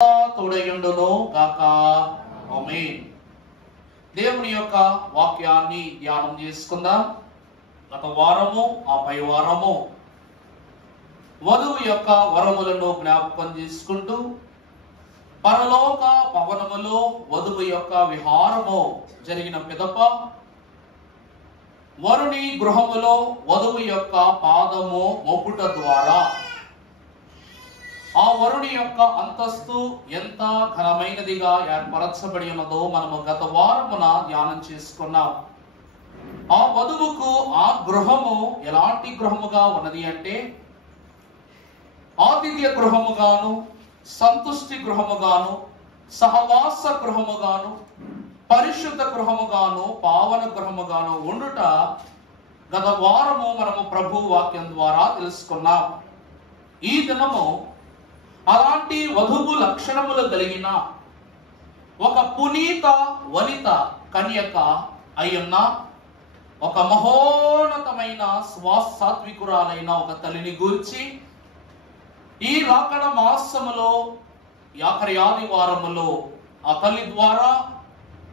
తోడయుండును గాక. ఆమేన్. దేవుని యొక్క వాక్యాన్ని ధ్యానం చేసుకుందాం. గత వారము ఆపై వారము వధువు యొక్క వరములను జ్ఞాపకం చేసుకుంటూ పరలోక భవనములో వధువు యొక్క విహారము జరిగిన పిదప వరుని గృహములో వధువు యొక్క పాదము మోపుట ద్వారా ఆ వరుని యొక్క అంతస్తు ఎంత ఘనమైనదిగా ఏర్పరచబడి ఉన్నదో మనము గత వారమున ధ్యానం చేసుకున్నాం. ఆ వధువుకు ఆ గృహము ఎలాంటి గృహముగా ఉన్నది అంటే ఆతిథ్య గృహముగాను, సంతుష్టి గృహముగాను, సహవాస గృహముగాను, పరిశుద్ధ గృహముగాను, పావన గృహముగాను ఉండుట గత వారము మనము ప్రభు వాక్యం ద్వారా తెలుసుకున్నాం. ఈ దినము అలాంటి వధువు లక్షణములు కలిగిన ఒక పునీత వనిత కన్యక అయ్యున్న ఒక మహోన్నతమైన సాత్వికురాలైన ఒక తల్లిని గూర్చి ఈ రాకడ మాసములో ఆఖరి ఆదివారములో ఆ తల్లి ద్వారా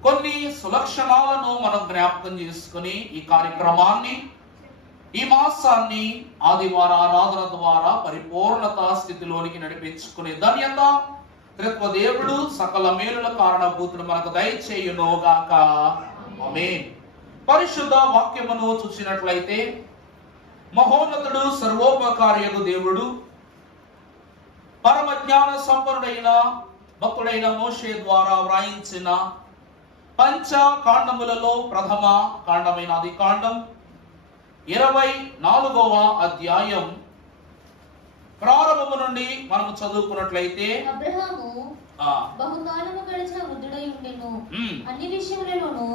కొన్ని సులక్షణాలను మనం జ్ఞాపకం చేసుకుని ఈ కార్యక్రమాన్ని ఈ మాసాన్ని ఆదివార ఆరాధన ద్వారా పరిపూర్ణత స్థితిలోనికి నడిపించుకునే ధన్యత త్రిత్వ దేవుడు సకల మేలుల కారణభూతుడు మనకు దయచేయునుగాక. ఆమేన్. పరిశుద్ధ వాక్యమును చూసినట్లయితే మహోన్నతుడు సర్వోపకారియగు దేవుడు పరమ జ్ఞాన సంపన్నుడైన భక్తుడైన మోషే ద్వారా వ్రాయించిన పంచ కాండములలో ప్రథమ కాండమైన ఆది కాండం 24వ అధ్యాయం ప్రారంభము నుండి మనము చదువుకున్నట్లయితే అబ్రహాము బహుకాలము గడిచిన వృద్ధుడై ఉండెను. అన్ని విషయములలోనూ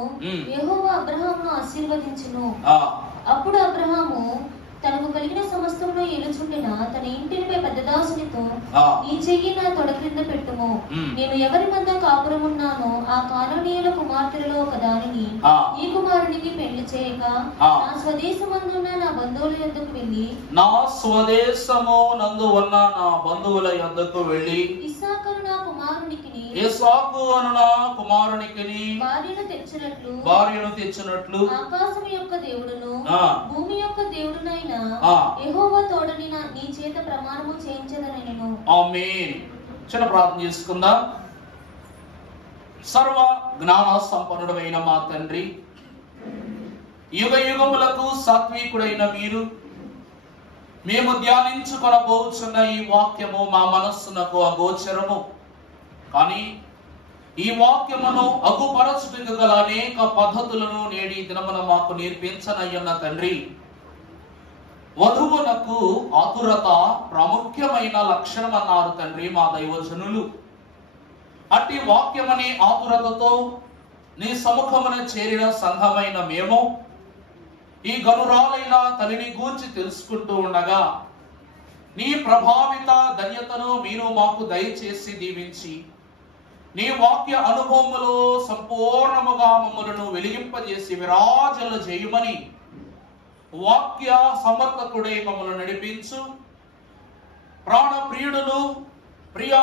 యెహోవా అబ్రహామును ఆశీర్వదించును. అప్పుడు అబ్రహాము తనకు కలిగిన సమస్తమును ఏలుచుండిన తన ఇంటినిపై పెద్ద దాసునితో, ఈ చెయ్యి నా తొడ క్రింద పెట్టుము. నేను ఎవరి మధ్య కాపురమున్నానో ఆ కానానీయుల కుమార్తెలలో ఒక దానిని ఈ కుమారునికి పెళ్లి చేయక నా స్వదేశమందున్న నా బంధువుల యొద్దకు వెళ్ళి ఇస్సాకు నా కుమారునికి భార్యను తెచ్చినట్లు ఆకాశం యొక్క దేవుడును భూమి యొక్క దేవుడునైన యెహోవా తోడని నీ చేత ప్రమాణము చేయించదనెను. ఆమేన్. చిన్న ప్రార్థన చేసుకుందాం. సర్వ జ్ఞాన సంపన్నుడైన మా తండ్రి, యుగ యుగములకు సాత్వికుడైన మీరు మేము ధ్యానించుకొనబోచున్న ఈ వాక్యము మా మనస్సునకు అగోచరము, కానీ ఈ వాక్యమును అగుపరచుటకు గల అనేక పద్ధతులను నేడి దినమున మాకు నేర్పించనయ్యన్న తండ్రి, వధువునకు ఆతురత ప్రాముఖ్యమైన లక్షణం అన్నారు తండ్రి మా దైవజనులు. అట్టి వాక్యమనే ఆతురతతో నీ సముఖమున చేరిన సంఘమైన మేము ఈ గనురాలైన తల్లిని గూర్చి తెలుసుకుంటూ ఉండగా నీ ప్రభావిత ధన్యతను మీరు మాకు దయచేసి దీవించి నీ వాక్య అనుభవములో సంపూర్ణముగా మమ్మలను వెలిగింపజేసి విరాజన చేయమని వాక్య సమర్థకుడై మమ్మల్ని నడిపించు. ప్రాణప్రియుడును ప్రియ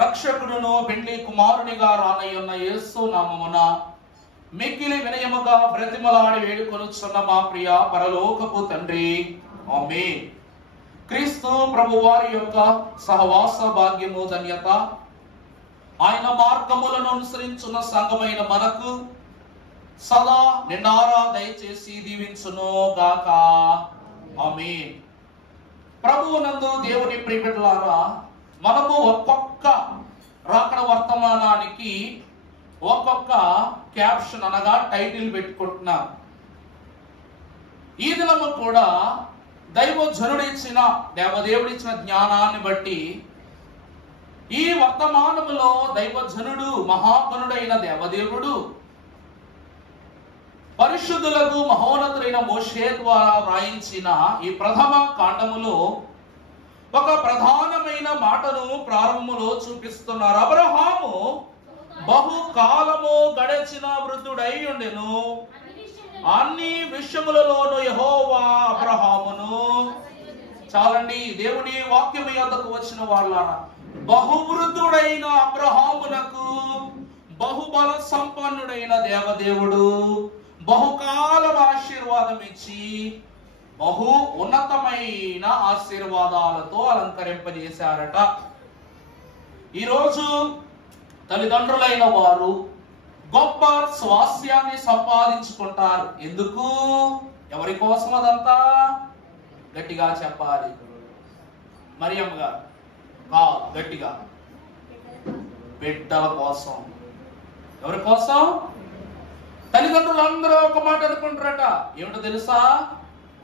రక్షకుడును పెండ్లి కుమారునిగా రానయ్యున్న యేసు నామమున మిక్కిలి వినయముగా బ్రతిమలాడి వేడుకొనుచున్న మా ప్రియ పరలోకపు తండ్రి, ఆమేన్. క్రీస్తు ప్రభు వారి యొక్క సహవాస భాగ్యము ధన్యత ఆయన మార్గములను అనుసరించున్న సంఘమైన మనకు సదా నిండారా దయచేసి దీవించును గాక. ఆమేన్. ప్రభువునందు దేవుని ప్రియబిడ్డలారా, మనము ఒక్కొక్క రాకడ వర్తమానానికి ఒక్కొక్క క్యాప్షన్ అనగా టైటిల్ పెట్టుకుంటున్నాం. ఈ దినము కూడా దేవదేవుడిచ్చిన జ్ఞానాన్ని బట్టి ఈ వర్తమానములో దైవజనుడు మహాగణుడైన దేవదేవుడు పరిశుద్ధులకు మహోన్నతులైన మోషే ద్వారా వ్రాయించిన ఈ ప్రథమ కాండములో ఒక ప్రధానమైన మాటను ప్రారంభములో చూపిస్తున్నారు. అబ్రహాము బహుకాలము గడిచిన వృద్ధుడై ఉండెను, అన్ని విషయములలోనూ యెహోవా అబ్రహామును చాలండి. దేవుని వాక్యం యొద్దకు వచ్చిన వాళ్ళ బహువృద్ధుడైన అబ్రహామునకు బహుబల సంపన్నుడైన దేవదేవుడు బహుకాలం ఆశీర్వాదం ఇచ్చి బహు ఉన్నతమైన ఆశీర్వాదాలతో అలంకరింపజేశారట. ఈరోజు తల్లిదండ్రులైన వారు గొప్ప స్వాస్థ్యాన్ని సంపాదించుకుంటారు. ఎందుకు? ఎవరి కోసం అదంతా? గట్టిగా చెప్పాలి. మరియమ్మ గారు గట్టిగా, బిడ్డల కోసం. ఎవరి కోసం? తల్లిదండ్రులు అందరూ ఒక మాట అనుకుంటారట, ఏమిటో తెలుసా?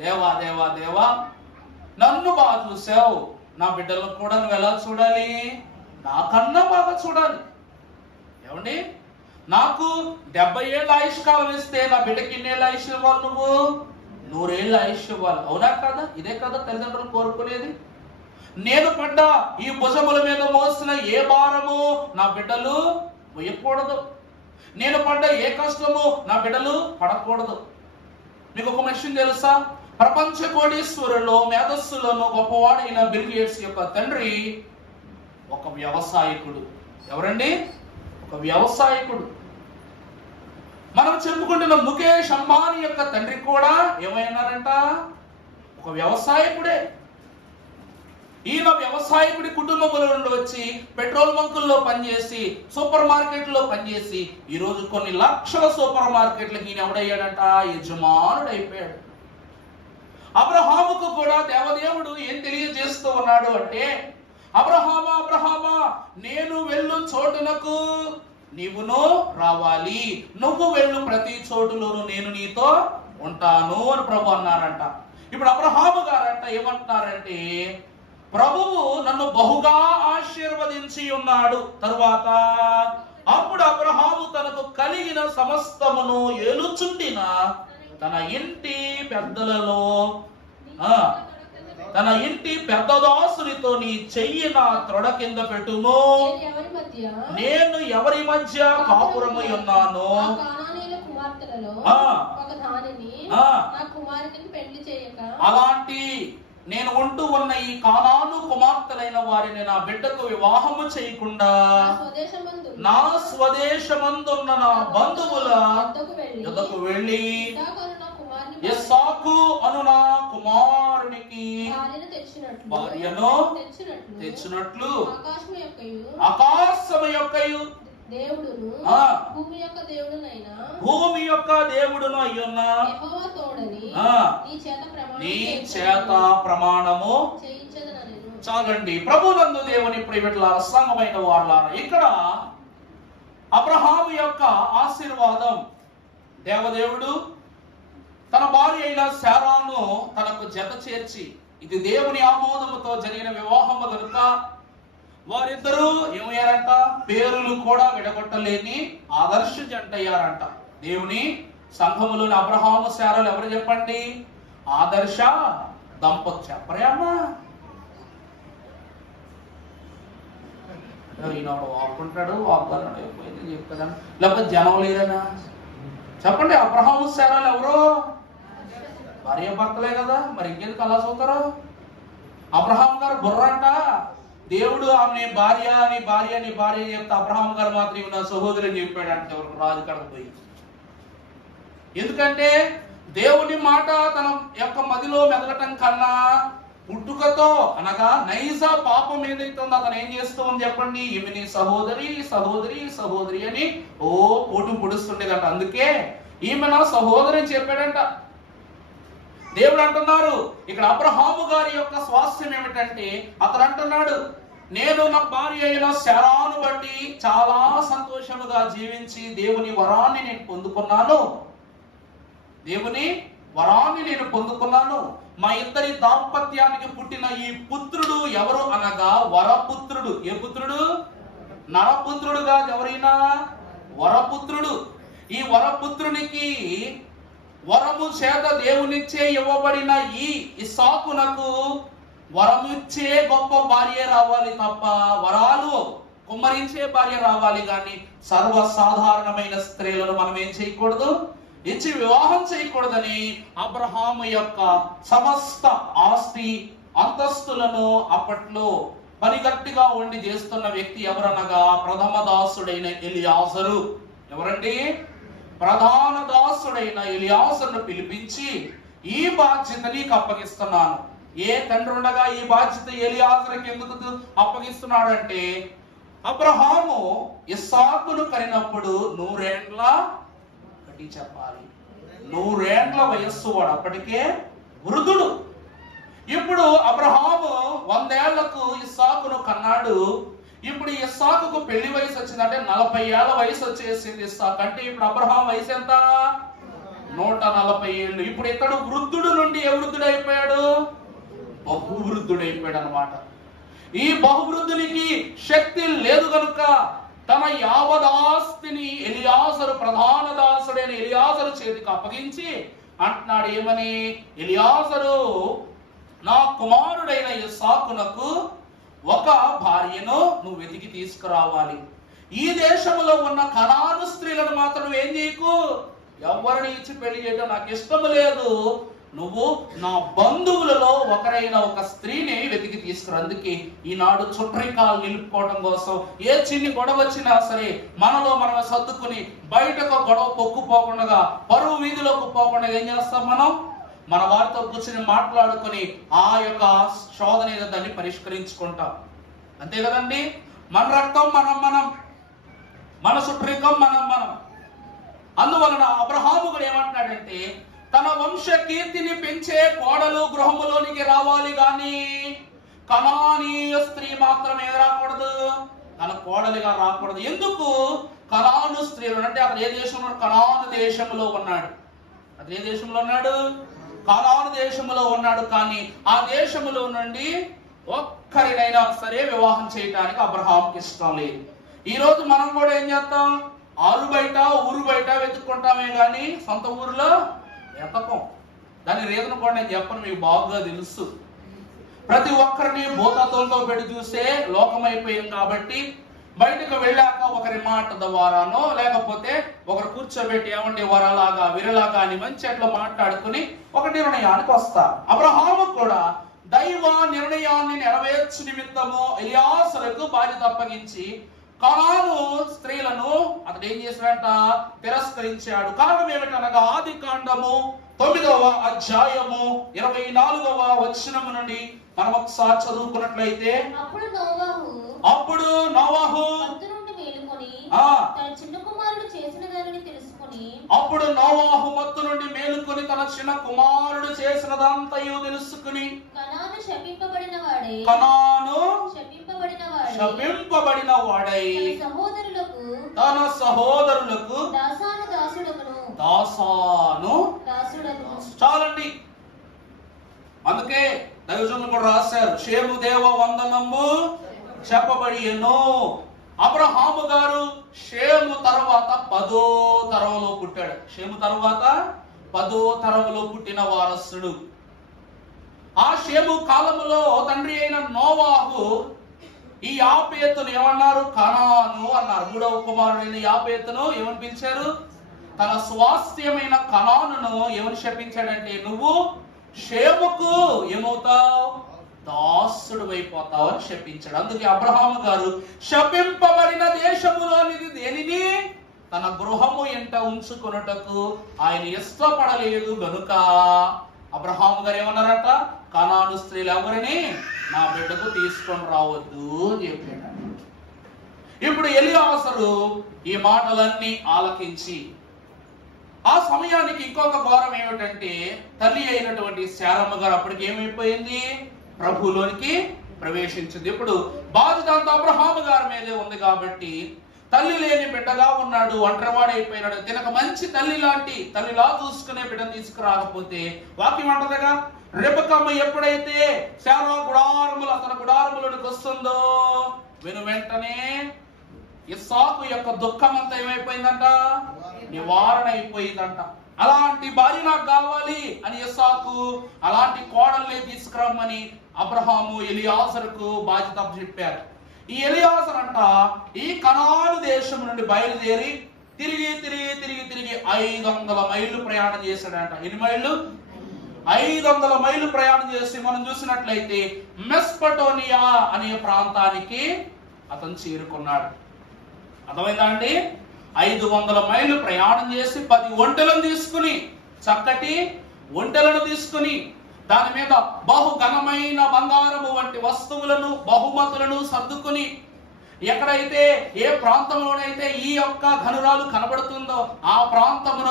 దేవా దేవా దేవా, నన్ను బాగా చూసావు, నా బిడ్డలను కూడా నువ్వు ఎలా చూడాలి? నాకన్నా బాగా చూడాలి. ఏమండి, నాకు 70 ఏళ్ళ ఆయుష్కాలం ఇస్తే నా బిడ్డకి ఎన్నేళ్ళ ఆయుష్ ఇవ్వాలి? నువ్వు 100 ఏళ్ళ ఆయుష్ ఇవ్వాలి. అవునా కదా? ఇదే కదా తల్లిదండ్రులు కోరుకునేది. నేను పడ్డ ఈ భుజముల మీద మోసిన ఏ భారము నా బిడ్డలు మొయ్యకూడదు. నేను పడ్డ ఏ కష్టము నా బిడ్డలు పడకూడదు. మీకు ఒక విషయం తెలుసా? ప్రపంచ కోటీశ్వరుల్లో మేధస్సులను గొప్పవాడైన బిల్ గేట్స్ యొక్క తండ్రి ఒక వ్యవసాయకుడు. ఎవరండి? ఒక వ్యవసాయకుడు. మనం చెప్పుకుంటున్న ముఖేష్ అంబానీ యొక్క తండ్రి కూడా ఏమైనారంట? ఒక వ్యవసాయకుడే. ఈయన వ్యవసాయకుడి కుటుంబముల నుండి వచ్చి పెట్రోల్ బంకుల్లో పనిచేసి, సూపర్ మార్కెట్లో పనిచేసి, ఈ రోజు కొన్ని లక్షల సూపర్ మార్కెట్లకి ఈయన ఎవడయ్యాడంట? యజమానుడు అయిపోయాడు. అబ్రహాముకు కూడా దేవదేవుడు ఏం తెలియజేస్తూ ఉన్నాడు అంటే, అబ్రహామా అబ్రహామా, నేను వెళ్ళు చోటునకు నీవును రావాలి, నువ్వు వెళ్ళు ప్రతి చోటులోను నేను నీతో ఉంటాను అని ప్రభు అన్నారంట. ఇప్పుడు అబ్రహాము గారంట ఏమంటున్నారంటే, ప్రభువు నన్ను బహుగా ఆశీర్వదించి ఉన్నాడు. తరువాత అప్పుడు అబ్రహాము తనకు కలిగిన సమస్తమును ఏలుచుండిన తన ఇంటి పెద్దలలో తన ఇంటి పెద్ద దాసునితో నీ చెయ్యి నా తొడ కింద పెట్టుము, నేను ఎవరి మధ్య కాపురమై ఉన్నాను, అలాంటి నేను ఉంటూ ఉన్న ఈ కానాను కుమార్తెలైన వారిని నా బిడ్డకు వివాహము చేయకుండా నా స్వదేశమందున్న నా బంధువుల యొద్దకు వెళ్ళి ఇస్సాకు అను నా కుమారునికి భార్యను తెచ్చినట్లు ఆకాశము యొక్కయు భూమి యొక్క దేవుడును అయ్యున్న నీ చేత ప్రమాణము. చాలండి. ప్రభునందు దేవుని ప్రియమైన సంఘమైన వారలారా, ఇక్కడ అబ్రహాము యొక్క ఆశీర్వాదం, దేవదేవుడు తన భార్య అయిన శారాను తనకు జత చేర్చి, ఇది దేవుని ఆమోదముతో జరిగిన వివాహము కనుక వారిద్దరూ ఏమయ్యారంట? పేరులు కూడా విడగొట్టలేని ఆదర్శ జంట అయ్యారంట. దేవుని సంఘములోని అబ్రహాము శారాలు ఎవరు చెప్పండి? ఆదర్శ దంపతి. చెప్పరేమ్మా? ఈనాడు వాక్కుంటాడు, వాగ్దానం అయిపోయింది చెప్తాను, లేకపోతే జనం లేదనా? చెప్పండి. అబ్రహాము శారాలు ఎవరు? భార్య భర్తలే కదా, మరి ఇంకెందుకు అలా చూతారు? అబ్రహాం గారు బుర్రంట, దేవుడు ఆమె భార్య నీ భార్య నీ భార్య చెప్తే అబ్రహాం గారు మాత్రం నా సహోదరు చెప్పాడంటే ఎవరికి రాజు కడకు పోయి. ఎందుకంటే దేవుని మాట తన యొక్క మదిలో మెదలటం కన్నా పుట్టుకతో అనగా నైజ పాపం ఏదైతే ఉందో అతను ఏం చేస్తూ ఉంది చెప్పండి? ఈమె నీ సహోదరి సహోదరి సహోదరి అని పోటు పొడుస్తుండేదంట. అందుకే ఈమె నా సహోదరి అని చెప్పాడంట. దేవుడు అంటున్నారు ఇక్కడ అబ్రహాము గారి యొక్క స్వాస్థ్యం ఏమిటంటే, అతను అంటున్నాడు, నేను నా భార్య అయిన శారాను బట్టి చాలా సంతోషముగా జీవించి దేవుని వరాన్ని నేను పొందుకున్నాను. దేవుని వరాన్ని నేను పొందుకున్నాను. మా ఇద్దరి దాంపత్యానికి పుట్టిన ఈ పుత్రుడు ఎవరు అనగా వరపుత్రుడు. ఏ పుత్రుడు? నరపుత్రుడు కాదు, ఎవరైనా వరపుత్రుడు. ఈ వరపుత్రునికి వరము చేత దేవునిచ్చే ఇవ్వబడిన ఈ ఇస్సాకునకు వరమిచ్చే గొప్ప భార్య రావాలి తప్ప వరాలు కుమ్మరించే భార్య రావాలి కానీ సర్వసాధారణమైన స్త్రీలను మనం ఏం చేయకూడదు? ఇచ్చి వివాహం చేయకూడదని అబ్రహాము యొక్క సమస్త ఆస్తి అంతస్తులను అప్పట్లో పని గట్టిగా ఉండి చేస్తున్న వ్యక్తి ఎవరనగా ప్రథమ దాసుడైన ఎలియాజరు. ఎవరండి? ప్రధాన దాసుడైన ఎలియాజరును పిలిపించి ఈ బాధ్యత నీకు అప్పగిస్తున్నాను. ఏ తండ్రి ఉండగా ఈ బాధ్యత ఎలియాజరుకి ఎందుకు అప్పగిస్తున్నాడంటే, అబ్రహాము ఇస్సాకును కనినప్పుడు 100 ఏండ్ల గట్టి చెప్పాలి 100 ఏండ్ల వయస్సు వాడు, అప్పటికే వృద్ధుడు. ఇప్పుడు అబ్రహాము 100 ఏళ్లకు ఇస్సాకును కన్నాడు. ఇప్పుడు ఇస్సాకుకు పెళ్లి వయసు వచ్చిందంటే 40 ఏళ్ల వయసు వచ్చేసింది ఇస్సాకు. అంటే ఇప్పుడు అబ్రహాం వయసు ఎంత? 140 ఏళ్ళు. ఇప్పుడు ఇతడు వృద్ధుడు నుండి ఏ వృద్ధుడు అయిపోయాడు? బహువృద్ధుడైపోయాడు అన్నమాట. ఈ బహువృద్ధునికి శక్తి లేదు కనుక తన యావదాస్తిని ఎలియాజరు, ప్రధాన దాసుడైన ఎలియాజరు చేతికి అప్పగించి అంటున్నాడు ఏమని? ఎలియాజరు, నా కుమారుడైన ఇస్సాకునకు ఒక భార్యను నువ్వు వెతికి తీసుకురావాలి. ఈ దేశంలో ఉన్న కనాను స్త్రీలను మాత్రం ఏం చేయకు, ఎవరిని ఇచ్చి పెళ్లి చేయడం నాకు ఇష్టం లేదు. నువ్వు నా బంధువులలో ఒకరైన ఒక స్త్రీని వెతికి తీసుకురా. అందుకే ఈనాడు చుట్టరికాలు నిలుపుకోవడం కోసం ఏ చిన్ని గొడవ వచ్చినా సరే మనలో మనం సర్దుకుని బయటకు గొడవ పొక్కుపోకుండా, పరువు వీధిలోకి పోకుండా ఏం చేస్తాం? మనం మన వారితో కూర్చొని మాట్లాడుకొని ఆ యొక్క శోధన ఏదో దాన్ని పరిష్కరించుకుంటాం. అంతే కదండి? మన రక్తం మనం, మన చుట్టరికం మనం. అందువలన అబ్రహాము కూడా ఏమంటున్నాడంటే, తన వంశ కీర్తిని పెంచే కోడలు గృహములోనికి రావాలి గాని కనానీయ స్త్రీ మాత్రమే రాకూడదు, తన కోడలిగా రాకూడదు. ఎందుకు? కనాను స్త్రీలు అంటే అతను ఏ దేశంలో? కనాను దేశంలో ఉన్నాడు. అతను ఏ దేశంలో ఉన్నాడు? కనాను దేశంలో ఉన్నాడు. కానీ ఆ దేశంలో నుండి ఒక్కరినైనా సరే వివాహం చేయడానికి అబ్రహాంకి ఇష్టం లేదు. ఈ రోజు మనం కూడా ఏం చేస్తాం? ఆరు బయట ఊరు బయట వెతుక్కుంటామే గాని సొంత ఊరిలో ఎతకం. దాని రీజన్ కూడా నేను చెప్పను, మీకు బాగా తెలుసు. ప్రతి ఒక్కరిని భూతత్వంతో పెట్టి చూసే లోకమైపోయింది కాబట్టి బయటకు వెళ్ళాక ఒకరి మాట ద్వారానో లేకపోతే ఒకరు కూర్చోబెట్టి ఏమండి వరలాగా విరలాగా అని మంచి అట్లా మాట్లాడుకుని ఒక నిర్ణయానికి వస్తారు. అబ్రహాము కూడా దైవ నిర్ణయాన్ని నెరవేర్చు నిమిత్తము ఎలియాజరుకు బాధ్యత అప్పగించి కనాను స్త్రీలను అతడు ఏం చేశాడంట? తిరస్కరించాడు. కారణం ఏమిటనగా ఆదికాండము 9వ అధ్యాయము 24వ వచనము నుండి మనం ఒకసారి చదువుకున్నట్లయితే, అప్పుడు నోవాహు అప్పుడు నోవాహు మత్తు నుండి మేలుకొని తన చిన్న కుమారుడు చేసినదంతయు తెలుసుకుని కనాను శపింపబడిన వాడై తన సహోదరులకు దాసాను. చాలండి. అందుకే దైవజనులు కూడా రాశారు, షేము దేవ వందనము చెప్పబడియెను. అబ్రహాము గారు షేము తర్వాత 10వ తరంలో పుట్టాడు. షేము తర్వాత 10వ తరంలో పుట్టిన వారసుడు. ఆ షేము కాలములో తండ్రి అయిన నోవాహు ఈ యాపేతును ఏమన్నారు? కనాను అన్నారు. 3వ కుమారుడైన యాపేతును ఏమని పిలిచారు? తన స్వాస్థ్యమైన కనానును ఏమని శపించాడంటే, నువ్వు షేముకు ఏమవుతావు? దాసుడు అయిపోతావు అని శపించాడు. అందుకే అబ్రహాము గారు శపింపబడిన దేశములోనిది దేనిని తన గృహము ఎంట ఉంచుకొనుటకు ఆయన ఇష్టపడలేదు గనుక అబ్రహాము గారు ఏమన్నారట? కనాను స్త్రీలు ఎవరిని నా బిడ్డకు తీసుకొని రావద్దు అని చెప్పాడు. ఇప్పుడు ఎలియాజరు ఈ మాటలన్నీ ఆలకించి, ఆ సమయానికి ఇంకొక ఘోరం ఏమిటంటే, తల్లి అయినటువంటి శారమ్మ గారు అప్పటికి ఏమైపోయింది? ప్రభులోనికి ప్రవేశించింది. ఇప్పుడు బాధ్యత అంతా అబ్రహాము గారి మీదే ఉంది కాబట్టి తల్లి లేని బిడ్డగా ఉన్నాడు, ఒంటరివాడైపోయినాడు. తినక మంచి తల్లిలా చూసుకునే బిడ్డను తీసుకురాకపోతే వాక్యం అంటదిగా, రెబెక్కమ్మ ఎప్పుడైతే శారా గుడారములు అతని గుడారములోనికి వస్తుందో వెంటనే ఇస్సాకు యొక్క దుఃఖం అంతా ఏమైపోయిందంట? నివారణ అయిపోయిందంట. అలాంటి భార్య నాకు కావాలి అని ఇస్సాకు అలాంటి కోడల్ని తీసుకురమ్మని అబ్రహాము ఎలియాజరుకు బాధ్యత చెప్పారు. ఈ ఎలియాజరు అంట ఈ కనాను దేశం నుండి బయలుదేరి తిరిగి 500 మైళ్ళు ప్రయాణం చేశాడంట. ఎన్ని మైళ్ళు? 500 మైళ్ళు ప్రయాణం చేసి మనం చూసినట్లయితే మెస్పటోనియా అనే ప్రాంతానికి అతను చేరుకున్నాడు. అర్థమైందా అండి? 500 మైళ్ళు ప్రయాణం చేసి 10 ఒంటెలను తీసుకుని, చక్కటి ఒంటెలను తీసుకుని, దాని మీద బహు ఘనమైన బంగారము వంటి వస్తువులను, బహుమతులను సర్దుకుని, ఎక్కడైతే ఏ ప్రాంతంలోనైతే ఈ యొక్క ఘనురాలు కనబడుతుందో ఆ ప్రాంతమును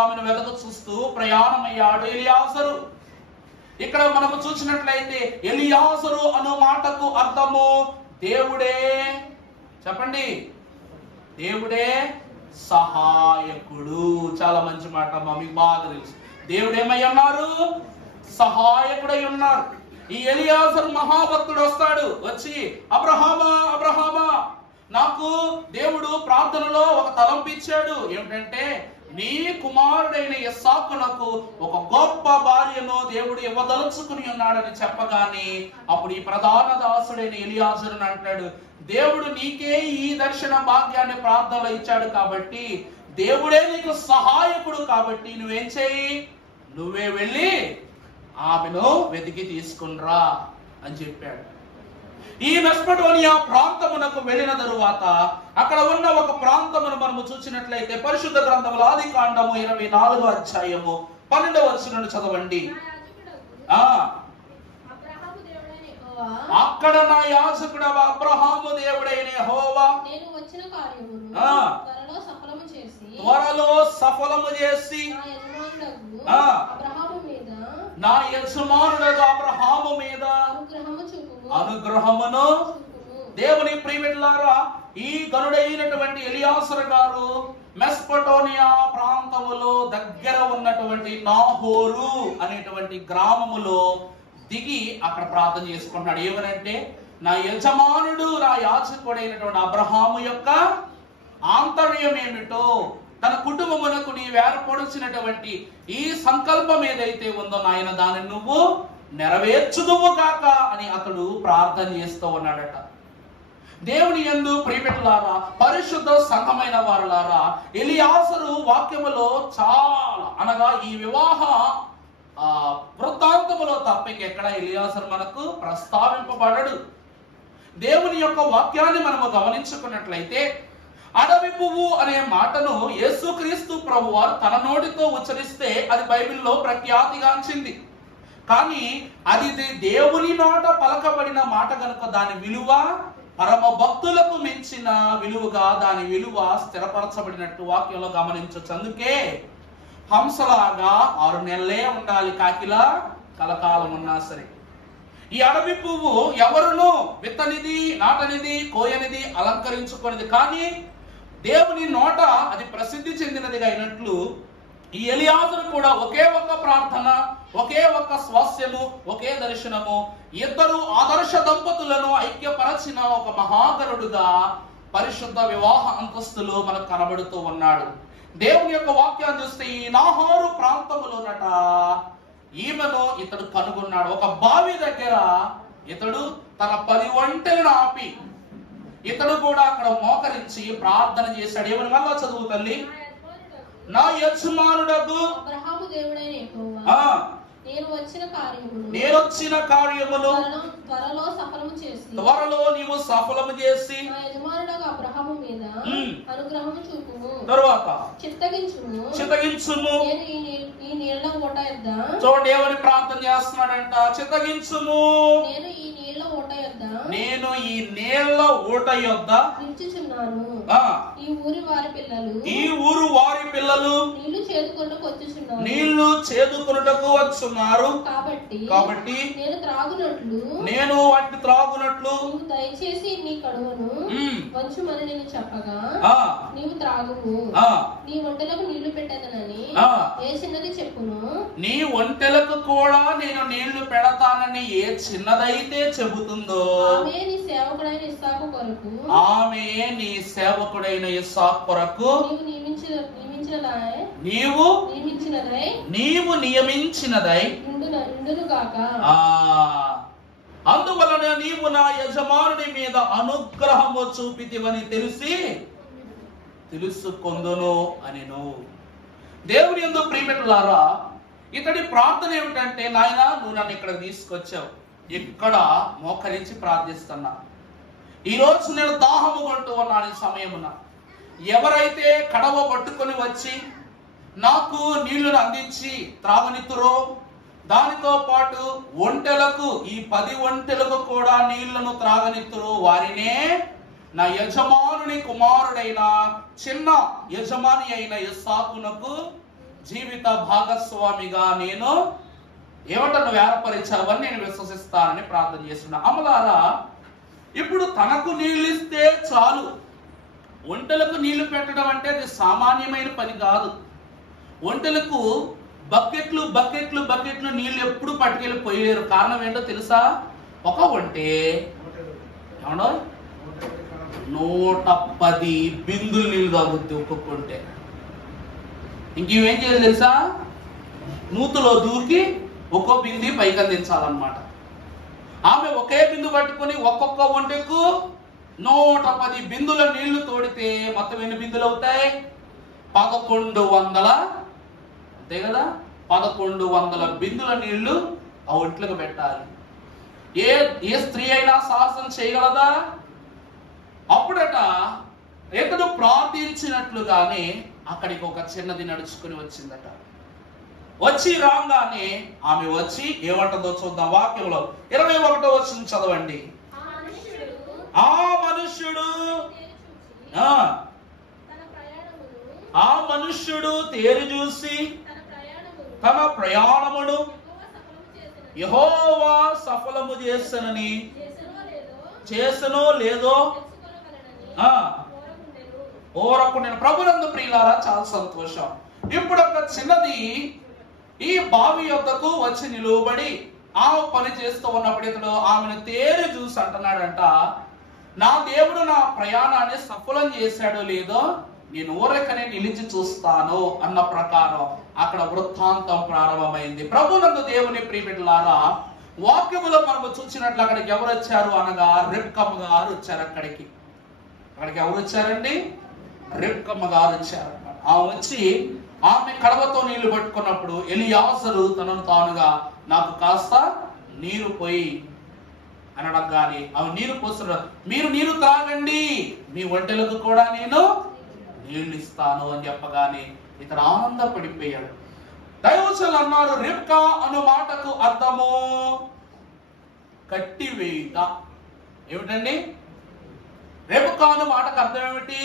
ఆమెను వెదక చూస్తూ ప్రయాణమయ్యాడు ఎలియాజరు. ఇక్కడ మనకు చూసినట్లయితే ఎలియాజరు అను మాటకు అర్థము దేవుడే. చెప్పండి, దేవుడే సహాయకుడు. చాలా మంచి మాట, మీకు బాగా తెలుసు. దేవుడేమై ఉన్నారు? సహాయకుడై ఉన్నారు. ఈ ఎలియాజరు మహాభక్తుడు వస్తాడు, వచ్చి అబ్రహామా అబ్రహామా, నాకు దేవుడు ప్రార్థనలో ఒక తలంపు ఇచ్చాడు. ఏమిటంటే నీ కుమారుడైన ఇస్సాకునకు ఒక గొప్ప భార్యను దేవుడు ఇవ్వదలుచుకుని ఉన్నాడని చెప్పగానే అప్పుడు ఈ ప్రధాన దాసుడైన ఎలియాజరుని అంటాడు, దేవుడు నీకే ఈ దర్శన భాగ్యాన్ని ప్రార్థనలో ఇచ్చాడు కాబట్టి, దేవుడే నీకు సహాయకుడు కాబట్టి నువ్వేం చేయి, నువ్వే వెళ్ళి ఆమెను వెతికి తీసుకునిరా అని చెప్పాడు. ఈ మెస్పటోనియా ప్రాంతమునకు వెళ్ళిన తరువాత అక్కడ ఉన్న ఒక ప్రాంతమును మనము చూసినట్లయితే పరిశుద్ధ గ్రంథముల ఆదికాండము 24వ అధ్యాయము 12వ వచనం చదవండి. అక్కడ నా యాజకుడు అబ్రహాము దేవుడైన యెహోవా త్వరలో సఫలము చేసి నా యజమానుడు అబ్రహాము మీద అనుగ్రహమును. దేవుని ప్రియమిత్రులారా, ఈ గనుడైనటువంటి ఎలియాజరు గారు మెస్పటోనియా ప్రాంతములో దగ్గర ఉన్నటువంటి నాహోరు అనేటువంటి గ్రామములో దిగి అక్కడ ప్రార్థన చేసుకుంటున్నాడు. ఏమనంటే నా యజమానుడు నా యాజకుడైనటువంటి అబ్రహాము యొక్క ఆంతర్యం ఏమిటో, తన కుటుంబమునకు నీవు ఏర్పడిచినటువంటి ఈ సంకల్పం ఏదైతే ఉందో నాయన దానిని నువ్వు నెరవేర్చుదువు కాక అని అతడు ప్రార్థన చేస్తూ ఉన్నాడట. దేవుని యందు ప్రియమిత్రులారా, పరిశుద్ధ సంఘమైన వారులారా, ఎలియాజరు వాక్యములో చాలా అనగా ఈ వివాహ వృత్తాంతములో తప్ప ఇంకెక్కడ ఎలియాజరు మనకు ప్రస్తావింపబడడు. దేవుని యొక్క వాక్యాన్ని మనము గమనించుకున్నట్లయితే అడవి పువ్వు అనే మాటను యేసుక్రీస్తు ప్రభువారు తన నోటితో ఉచ్చరిస్తే అది బైబిల్లో ప్రఖ్యాతిగాంచింది. కానీ అది దేవుని నోట పలకబడిన మాట కనుక దాని విలువ పరమ భక్తులకు మించిన విలువగా దాని విలువ స్థిరపరచబడినట్టు వాక్యంలో గమనించవచ్చు. అందుకే హంసలాగా 6 నెలలే ఉండాలి, కాకిలా కలకాలం ఉన్నా సరే. ఈ అడవి పువ్వు ఎవరును విత్తనిది, నాటనిది, కోయనిది, అలంకరించుకునేది, కానీ దేవుని నోట అది ప్రసిద్ధి చెందినదిగా అయినట్లు ఈ ఎలియాజరు కూడా ఒకే ఒక్క ప్రార్థన, ఒకే ఒక్క స్వాస్యము, ఒకే దర్శనము, 2 ఆదర్శ దంపతులను ఐక్యపరచిన ఒక మహాగరుడుగా పరిశుద్ధ వివాహ అంతస్తులో మనకు కనబడుతూ ఉన్నాడు. దేవుని యొక్క వాక్యాన్ని చూస్తే ఈ నాహోరు ప్రాంతములోనట ఈమెను ఇతడు కనుగొన్నాడు. ఒక బావి దగ్గర ఇతడు తన 10 ఒంటెలను ఆపి ఇతడు కూడా అక్కడ మోకరించి ప్రార్థన చేశాడు. ఏమని మళ్ళా చదువు తల్లి. నా యజమానుడగు అబ్రహాము దేవుడైన యెహోవా నేను వచ్చిన కార్యమును త్వరలో నీవు సఫలము చేసి నా యజమానుడగు అబ్రహాము మీద అనుగ్రహము చూపుము. తరువాత చిత్తగించుము. నేను ఈ నీళ్ల ఊట యొద్ద, చూడండి ఏమని ప్రార్థన చేస్తున్నాడంట, చిత్తగించుము. నేను ఈ నీళ్ల ఊట యొద్ద నిల్చుచున్నాను. ఈ ఊరు వారి పిల్లలు నీళ్లు చేదుకొనుటకు వచ్చున్నారు. కాబట్టి నేను వాటిని త్రాగునట్లు దయచేసి నీ కడువను వంచుమని నేను చెప్పగా నీవు త్రాగుము. నీ ఒంటెలకు నీళ్లు పెట్టేదనని ఏ చిన్నది చెప్పును. నీ ఒంటెలకు కూడా నేను నీళ్లు పెడతానని ఏ చిన్నదైతే చెబుతుందో ఆమె నీ సేవకుడైన ఇస్సాకు కొరకు నీవు నియమించినదై అందువలన నీవు నా యజమానుడి మీద అనుగ్రహము చూపితివని తెలుసుకొందును అనెను. దేవుని యందు ప్రియమిత్రులారా, ఇతడి ప్రార్థన ఏమిటంటే, నాయన నువ్వు నన్ను ఇక్కడ తీసుకొచ్చావు, ఇక్కడ మోకరించి ప్రార్థిస్తున్నా. ఈరోజు నేను దాహము కొంటూ ఉన్నాను. ఈ సమయమున ఎవరైతే కడవ పట్టుకొని వచ్చి నాకు నీళ్లను అందించి త్రాగనిత్తురో, దానితో పాటు ఒంటెలకు, ఈ 10 ఒంటెలకు కూడా నీళ్లను త్రాగనిత్తురో, వారినే నా యజమానుని కుమారుడైన చిన్న యజమాని అయిన ఇస్సాకునకు జీవిత భాగస్వామిగా నేను ఏమంటాను ఏర్పరిచావని నేను విశ్వసిస్తానని ప్రార్థన చేస్తున్నా. అమ్మలారా, ఇప్పుడు తనకు నీళ్ళు ఇస్తే చాలు. ఒంటెలకు నీళ్లు పెట్టడం అంటే అది సామాన్యమైన పని కాదు. ఒంటెలకు బకెట్లు బకెట్లు బకెట్లు నీళ్లు ఎప్పుడు పట్టుకెళ్ళి పోయలేరు. కారణం ఏంటో తెలుసా? ఒక ఒంటె ఏమన్నా 110 బిందులు నీళ్లు తాగుద్ది ఒక్కొక్క ఒంటె. ఇంకేం చేయాలి తెలుసా? నూతులో దూకి ఒక్కో బింది పైకి అందించాలన్నమాట. ఆమె ఒకే బిందు పట్టుకుని ఒక్కొక్క ఒంటెకు 110 బిందుల నీళ్లు తోడితే మొత్తం ఎన్ని బిందులు అవుతాయి? 1100. అంతే కదా? 1100 బిందుల నీళ్లు ఆ ఒంట్లకు పెట్టాలి. ఏ స్త్రీ అయినా సాహసం చేయగలదా? అప్పుడట ఇతడు ప్రార్థించినట్లుగానే అక్కడికి ఒక చిన్నది నడుచుకుని వచ్చిందట. వచ్చి రాగానే ఆమె వచ్చి ఏమంటుందో చూద్దాం. వాక్యంలో 21వ వచనం చదవండి. ఆ మనుష్యుడు తేరి చూసి తన ప్రయాణమును యెహోవా సఫలము చేసనని, చేసనో లేదో ఓరకుండెను. ప్రభునందు ప్రియులారా, చాలా సంతోషం. ఇప్పుడు ఒక చిన్నది ఈ బావి యొద్దకు వచ్చి నిలువబడి ఆమె పని చేస్తూ ఉన్నప్పుడు ఇతడు ఆమెను తేరి చూసి అంటున్నాడంట, నా దేవుడు నా ప్రయాణాన్ని సఫలం చేశాడో లేదో నేను ఊరకనే నిలిచి చూస్తాను అన్న ప్రకారం అక్కడ వృత్తాంతం ప్రారంభమైంది. ప్రభునందు దేవుని ప్రియబిడ్డలారా, వాక్యములో మనము చూసినట్లు అక్కడికి ఎవరు వచ్చారు అనగా రిబ్కమ్మ గారు వచ్చారు. అక్కడికి ఎవరు వచ్చారండి? రిబ్కమ్మ గారు వచ్చారు. ఆమె వచ్చి ఆమె కడవతో నీళ్లు పట్టుకున్నప్పుడు ఎలియాజరు తనను తానుగా నాకు కాస్త నీరు పోయి అనడం కానీ ఆమె నీరు పోస్తున్నారు. మీరు నీరు త్రాగండి, మీ ఒంటెలకు కూడా నేను నీళ్లు ఇస్తాను అని చెప్పగానే ఇతను ఆనందపడిపోయాడు. దైవజనులు అన్నారు, రిబ్కా అను మాటకు అర్థము కట్టివేయుట. ఏమిటండి? రిబ్కా అను మాటకు అర్థం ఏమిటి?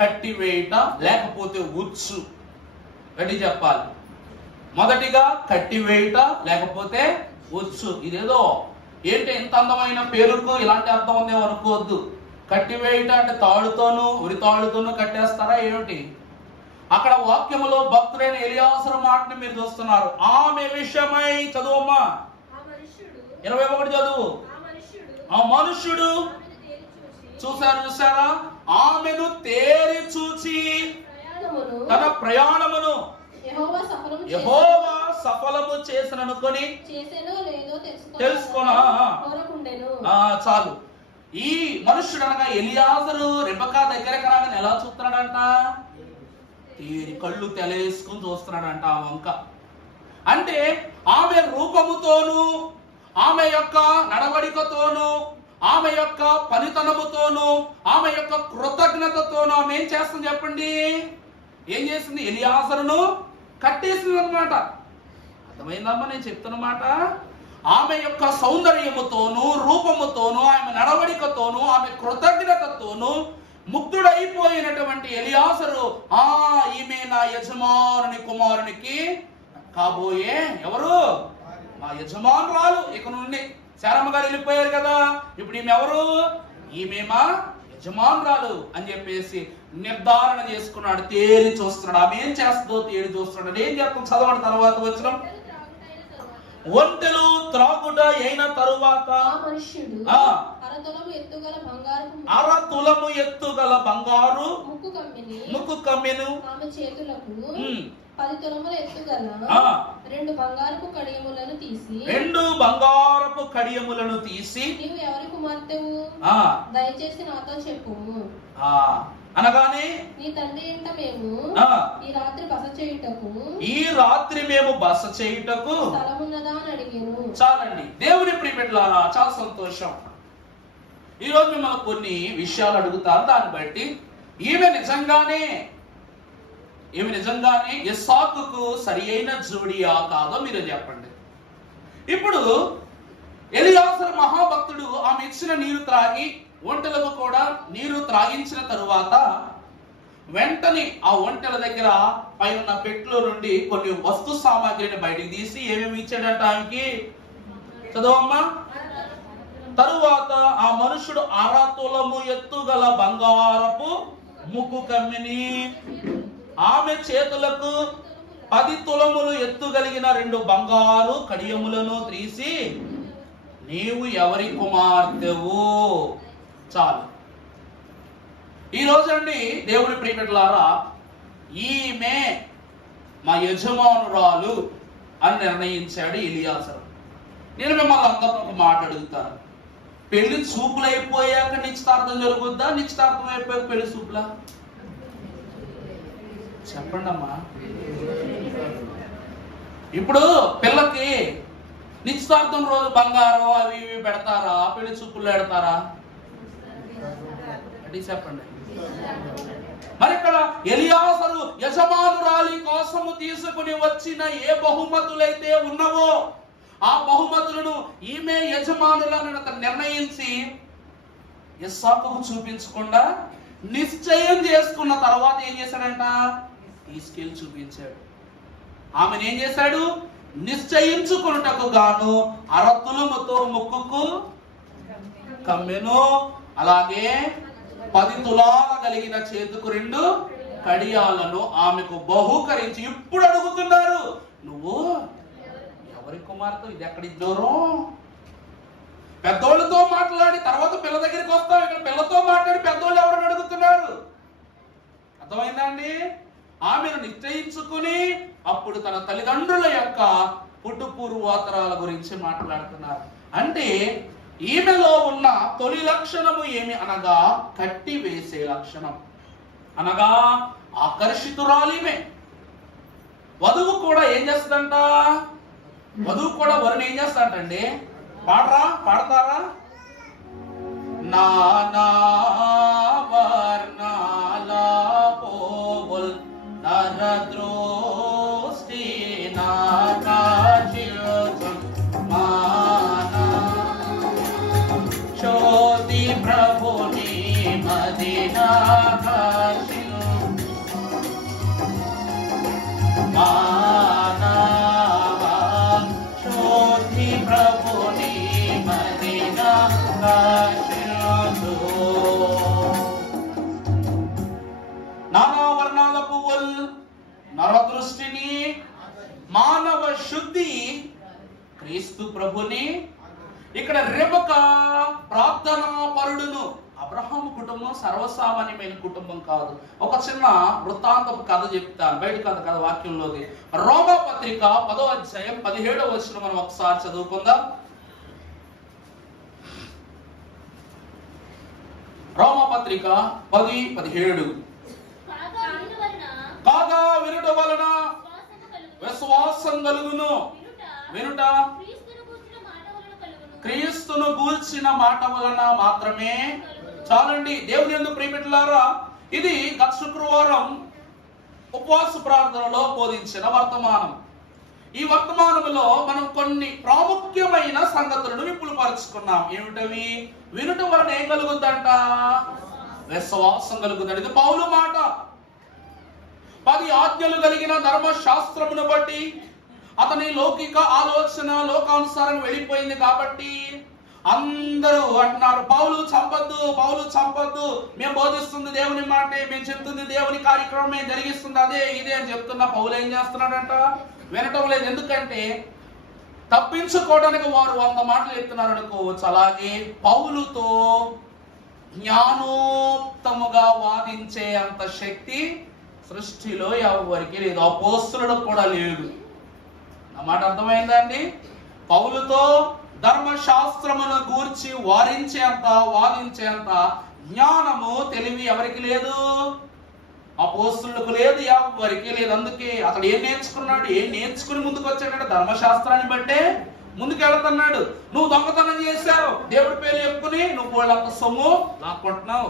కట్టివేయుట, లేకపోతే ఉచ్చు. గట్టి చెప్పాలి. మొదటిగా కట్టివేయుట, లేకపోతే ఉచ్చు. ఇదేదో ఏంటి ఇంత అందమైన పేరుకు ఇలాంటి అర్థం ఉందేమో అనుకోవద్దు. కట్టివేయుట అంటే తాడుతోనూ ఉరి తాడుతోనూ కట్టేస్తారా ఏమిటి? అక్కడ వాక్యములో భక్తుడైన ఎలియాజరు మాటని మీరు చూస్తున్నారు. ఆమె విషయమై చదువమ్మా, 21 చదువు. ఆ మనుష్యుడు చూసారా? ఆమెను తేరి చూచి తన ప్రయాణమును యెహోవా సఫలము చేసిననుకొని తెలుసుకున్నా. చాలు. ఈ మనుష్యుడు అనగా ఎలియాజరు రెబెకా దగ్గరకు రాగానే ఎలా చూస్తున్నాడంట? తీరి కళ్ళు తెలేసుకుని చూస్తున్నాడంట ఆ వంక. అంటే ఆమె రూపముతోనూ, ఆమె యొక్క నడవడికతోనూ, ఆమె యొక్క పనితనముతోనూ, ఆమె యొక్క కృతజ్ఞతతోనూ ఆమె ఏం చేస్తుంది చెప్పండి? ఏం చేసింది? ఎలియాజరును కట్టేసింది అనమాట. అర్థమైందమ్మా నేను చెప్తున్నమాట? ఆమె యొక్క సౌందర్యముతోనూ, రూపముతోనూ, ఆమె నడవడికతోనూ, ఆమె కృతజ్ఞతతోనూ ముగ్ధుడైపోయినటువంటి ఎలియాజరు, ఈమె నా యజమానుని కుమారునికి కాబోయే ఎవరు? మా యజమానురాలు. ఇక నుండి శారమ్మ గారు వెళ్ళిపోయారు కదా, ఇప్పుడు ఈమె ఎవరు? ఈమె మా యజమానురాలు అని చెప్పేసి నిర్ధారణ చేసుకున్నాడు. తేరి చూస్తున్నాడు. ఆమె ఏం చేస్తుందో తేరి చూస్తున్నాడు. ఏం చేస్తాం చదవండి తర్వాత వచ్చిన. ఒంటెలు త్రాగుట అయిన తరువాత అర తులము ఎత్తుగల బంగారు ముక్కు కమ్మెను ఆమె చేతులకు 10 తులముల ఎత్తుగల 2 బంగారపు కడియములను తీసి నీవు ఎవరి కుమార్తెవు దయచేసి నాతో చెప్పు అనగానే నీ తండ్రి ఇంట మేము ఈ రాత్రి మేము బస చేయుటకు స్థలమున్నదా అని అడిగాను. చాలండి దేవుని ప్రియబిడ్డలారా, చాలా సంతోషం. ఈ రోజు మిమ్మల్ని కొన్ని విషయాలు అడుగుతారు. దాన్ని బట్టి ఈమె నిజంగానే ఇస్సాకుకు సరి అయిన జోడియా కాదో మీరు చెప్పండి. ఇప్పుడు ఎలియాజరు మహాభక్తుడు ఆమె ఇచ్చిన నీరు త్రాగి ఒంటెలకు కూడా నీరు త్రాగించిన తరువాత వెంటనే ఆ ఒంటెల దగ్గర పైన పెట్టులో నుండి కొన్ని వస్తు సామాగ్రిని బయటికి తీసి ఏమేమి ఇచ్చాడట ఆమెకి? చదవమ్మా. తరువాత ఆ మనుషుడు 6 తులము ఎత్తుగల బంగారపు ముక్కు కమ్మిని ఆమె చేతులకు 10 తులములు ఎత్తుగలిగిన 2 బంగారు కడియములను తీసి నీవు ఎవరి కుమార్తెవు? చాలు. ఈ రోజండి దేవుని ప్రియబిడ్డలారా, ఈమె మా యజమానురాలు అని నిర్ణయించాడు ఎలియాజరు. నేను మిమ్మల్ని అందరూ ఒక మాట అడుగుతాను. పెళ్లి చూపులు అయిపోయాక నిశ్చితార్థం జరుగుద్దా? నిశ్చితార్థం అయిపోయాక పెళ్లి చూపులా? చెప్పండి అమ్మా. ఇప్పుడు పిల్లకి నిశ్చితార్థం రోజు బంగారం అవి ఇవి పెడతారా? పెళ్లి చూపులు పెడతారా? అది చెప్పండి. మరి ఇక్కడ ఎలియాజరు యజమానురాలి కోసము తీసుకుని వచ్చిన ఏ బహుమతులైతే ఉన్నవో ఆ బహుమతులను ఈమె యజమానులను నిర్ణయించి ఇస్సాకుకు చూపించకుండా నిశ్చయం చేసుకున్న తర్వాత ఏం చేశాడంట? తీసుకెళ్లి చూపించాడు. ఆమెను ఏం చేశాడు? నిశ్చయించుకున్నటకు గాను 6 తులముతో ముక్కుకు కమ్మెను. అలాగే 10 తులాల కలిగిన చేతుకు 2 కడియాలను ఆమెకు బహుకరించి ఇప్పుడు అడుగుతున్నారు, నువ్వు ఎవరి కుమార్తె? ఇది ఎక్కడి దూరం? పెద్దోళ్ళతో మాట్లాడి తర్వాత పిల్ల దగ్గరికి వస్తావు. ఇక్కడ పిల్లతో మాట్లాడి పెద్దోళ్ళు ఎవరిని అడుగుతున్నారు? అర్థమైందా అండి? ఆమెను నిశ్చయించుకుని అప్పుడు తన తల్లిదండ్రుల యొక్క పుట్టు పూర్వోత్తరాల గురించి మాట్లాడుతున్నారు. అంటే ఈమెలో ఉన్న తొలి లక్షణము ఏమి అనగా కట్టి వేసే లక్షణం, అనగా ఆకర్షితురాలిమే. వధువు కూడా ఏం చేస్తుందంట? వధువు కూడా వరుని ఏం చేస్తాడండి? పాడతారా? నానా వర్ణాల పోవుల్ నరద్రోష్టి నాకాచియోతం మానా జ్యోతి ప్రభుని మదినాకాశియో మానా జ్యోతి ప్రభుని మదినాకాశియో. నానా వర్ణాల పువ్వుల్ నరదృష్టిని మానవ శుద్ధి క్రీస్తు ప్రభుని. ఇక్కడ రెబెక ప్రార్థనా పరుడును. అబ్రహాము కుటుంబం సర్వసామాన్యమైన కుటుంబం కాదు. ఒక చిన్న వృత్తాంతపు కథ చెప్తాను, బయట కథ వాక్యంలోది. రోమా పత్రిక 10వ అధ్యాయం 17వ వచనం మనం ఒకసారి చదువుకుందాం. రోమా పత్రిక 10:17. కాగా వినుట వలన విశ్వాసం కలుగును. వినుట క్రీస్తును గూర్చిన మాట వలన మాత్రమే. చాలండి. దేవుని యందు ప్రియబిడ్డలారా, ఇది గత శుక్రవారం ఉపవాస ప్రార్థనలో బోధించిన వర్తమానం. ఈ వర్తమానంలో మనం కొన్ని ప్రాముఖ్యమైన సంగతులను విపులపరుచుకున్నాం. ఏమిటవి? వినుట వలన ఏం కలుగుద్దంట? విశ్వాసం కలుగుద్దండి. ఇది పౌలు మాట. 10 ఆజ్ఞలు కలిగిన ధర్మశాస్త్రమును బట్టి అతని లౌకిక ఆలోచన లోకానుసారం వెళ్ళిపోయింది కాబట్టి అందరూ అంటున్నారు, పౌలు చంపొద్దు, మేము బోధిస్తుంది దేవుని మాటే, మేము చెప్తుంది దేవుని కార్యక్రమం, మేము జరిగిస్తుంది అదే ఇదే అని చెప్తున్నా. పౌలు ఏం చేస్తున్నాడంట? వినటం లేదు. ఎందుకంటే తప్పించుకోవడానికి వారు 100 మాటలు చెప్తున్నారు అనుకోవచ్చు. అలాగే పౌలుతో జ్ఞానోక్తముగా వాదించే అంత శక్తి సృష్టిలో ఎవరికి లేదు, అపోస్తలులకు కూడా లేదు. నా మాట అర్థమైందా అండి? పౌలుతో ధర్మశాస్త్రమును గూర్చి వాదించేంత జ్ఞానము, తెలివి ఎవరికి లేదు, అపోస్తలులకు లేదు, ఎవరికి లేదు. అందుకే అతడు ఏం నేర్చుకుని ముందుకు వచ్చాడంటే ధర్మశాస్త్రాన్ని బట్టే ముందుకు వెళుతున్నాడు. నువ్వు దొంగతనం చేశావు, దేవుడి పేరు చెప్పుకుని నువ్వు వాళ్ళంత సొమ్ము లాక్కుంటున్నావు.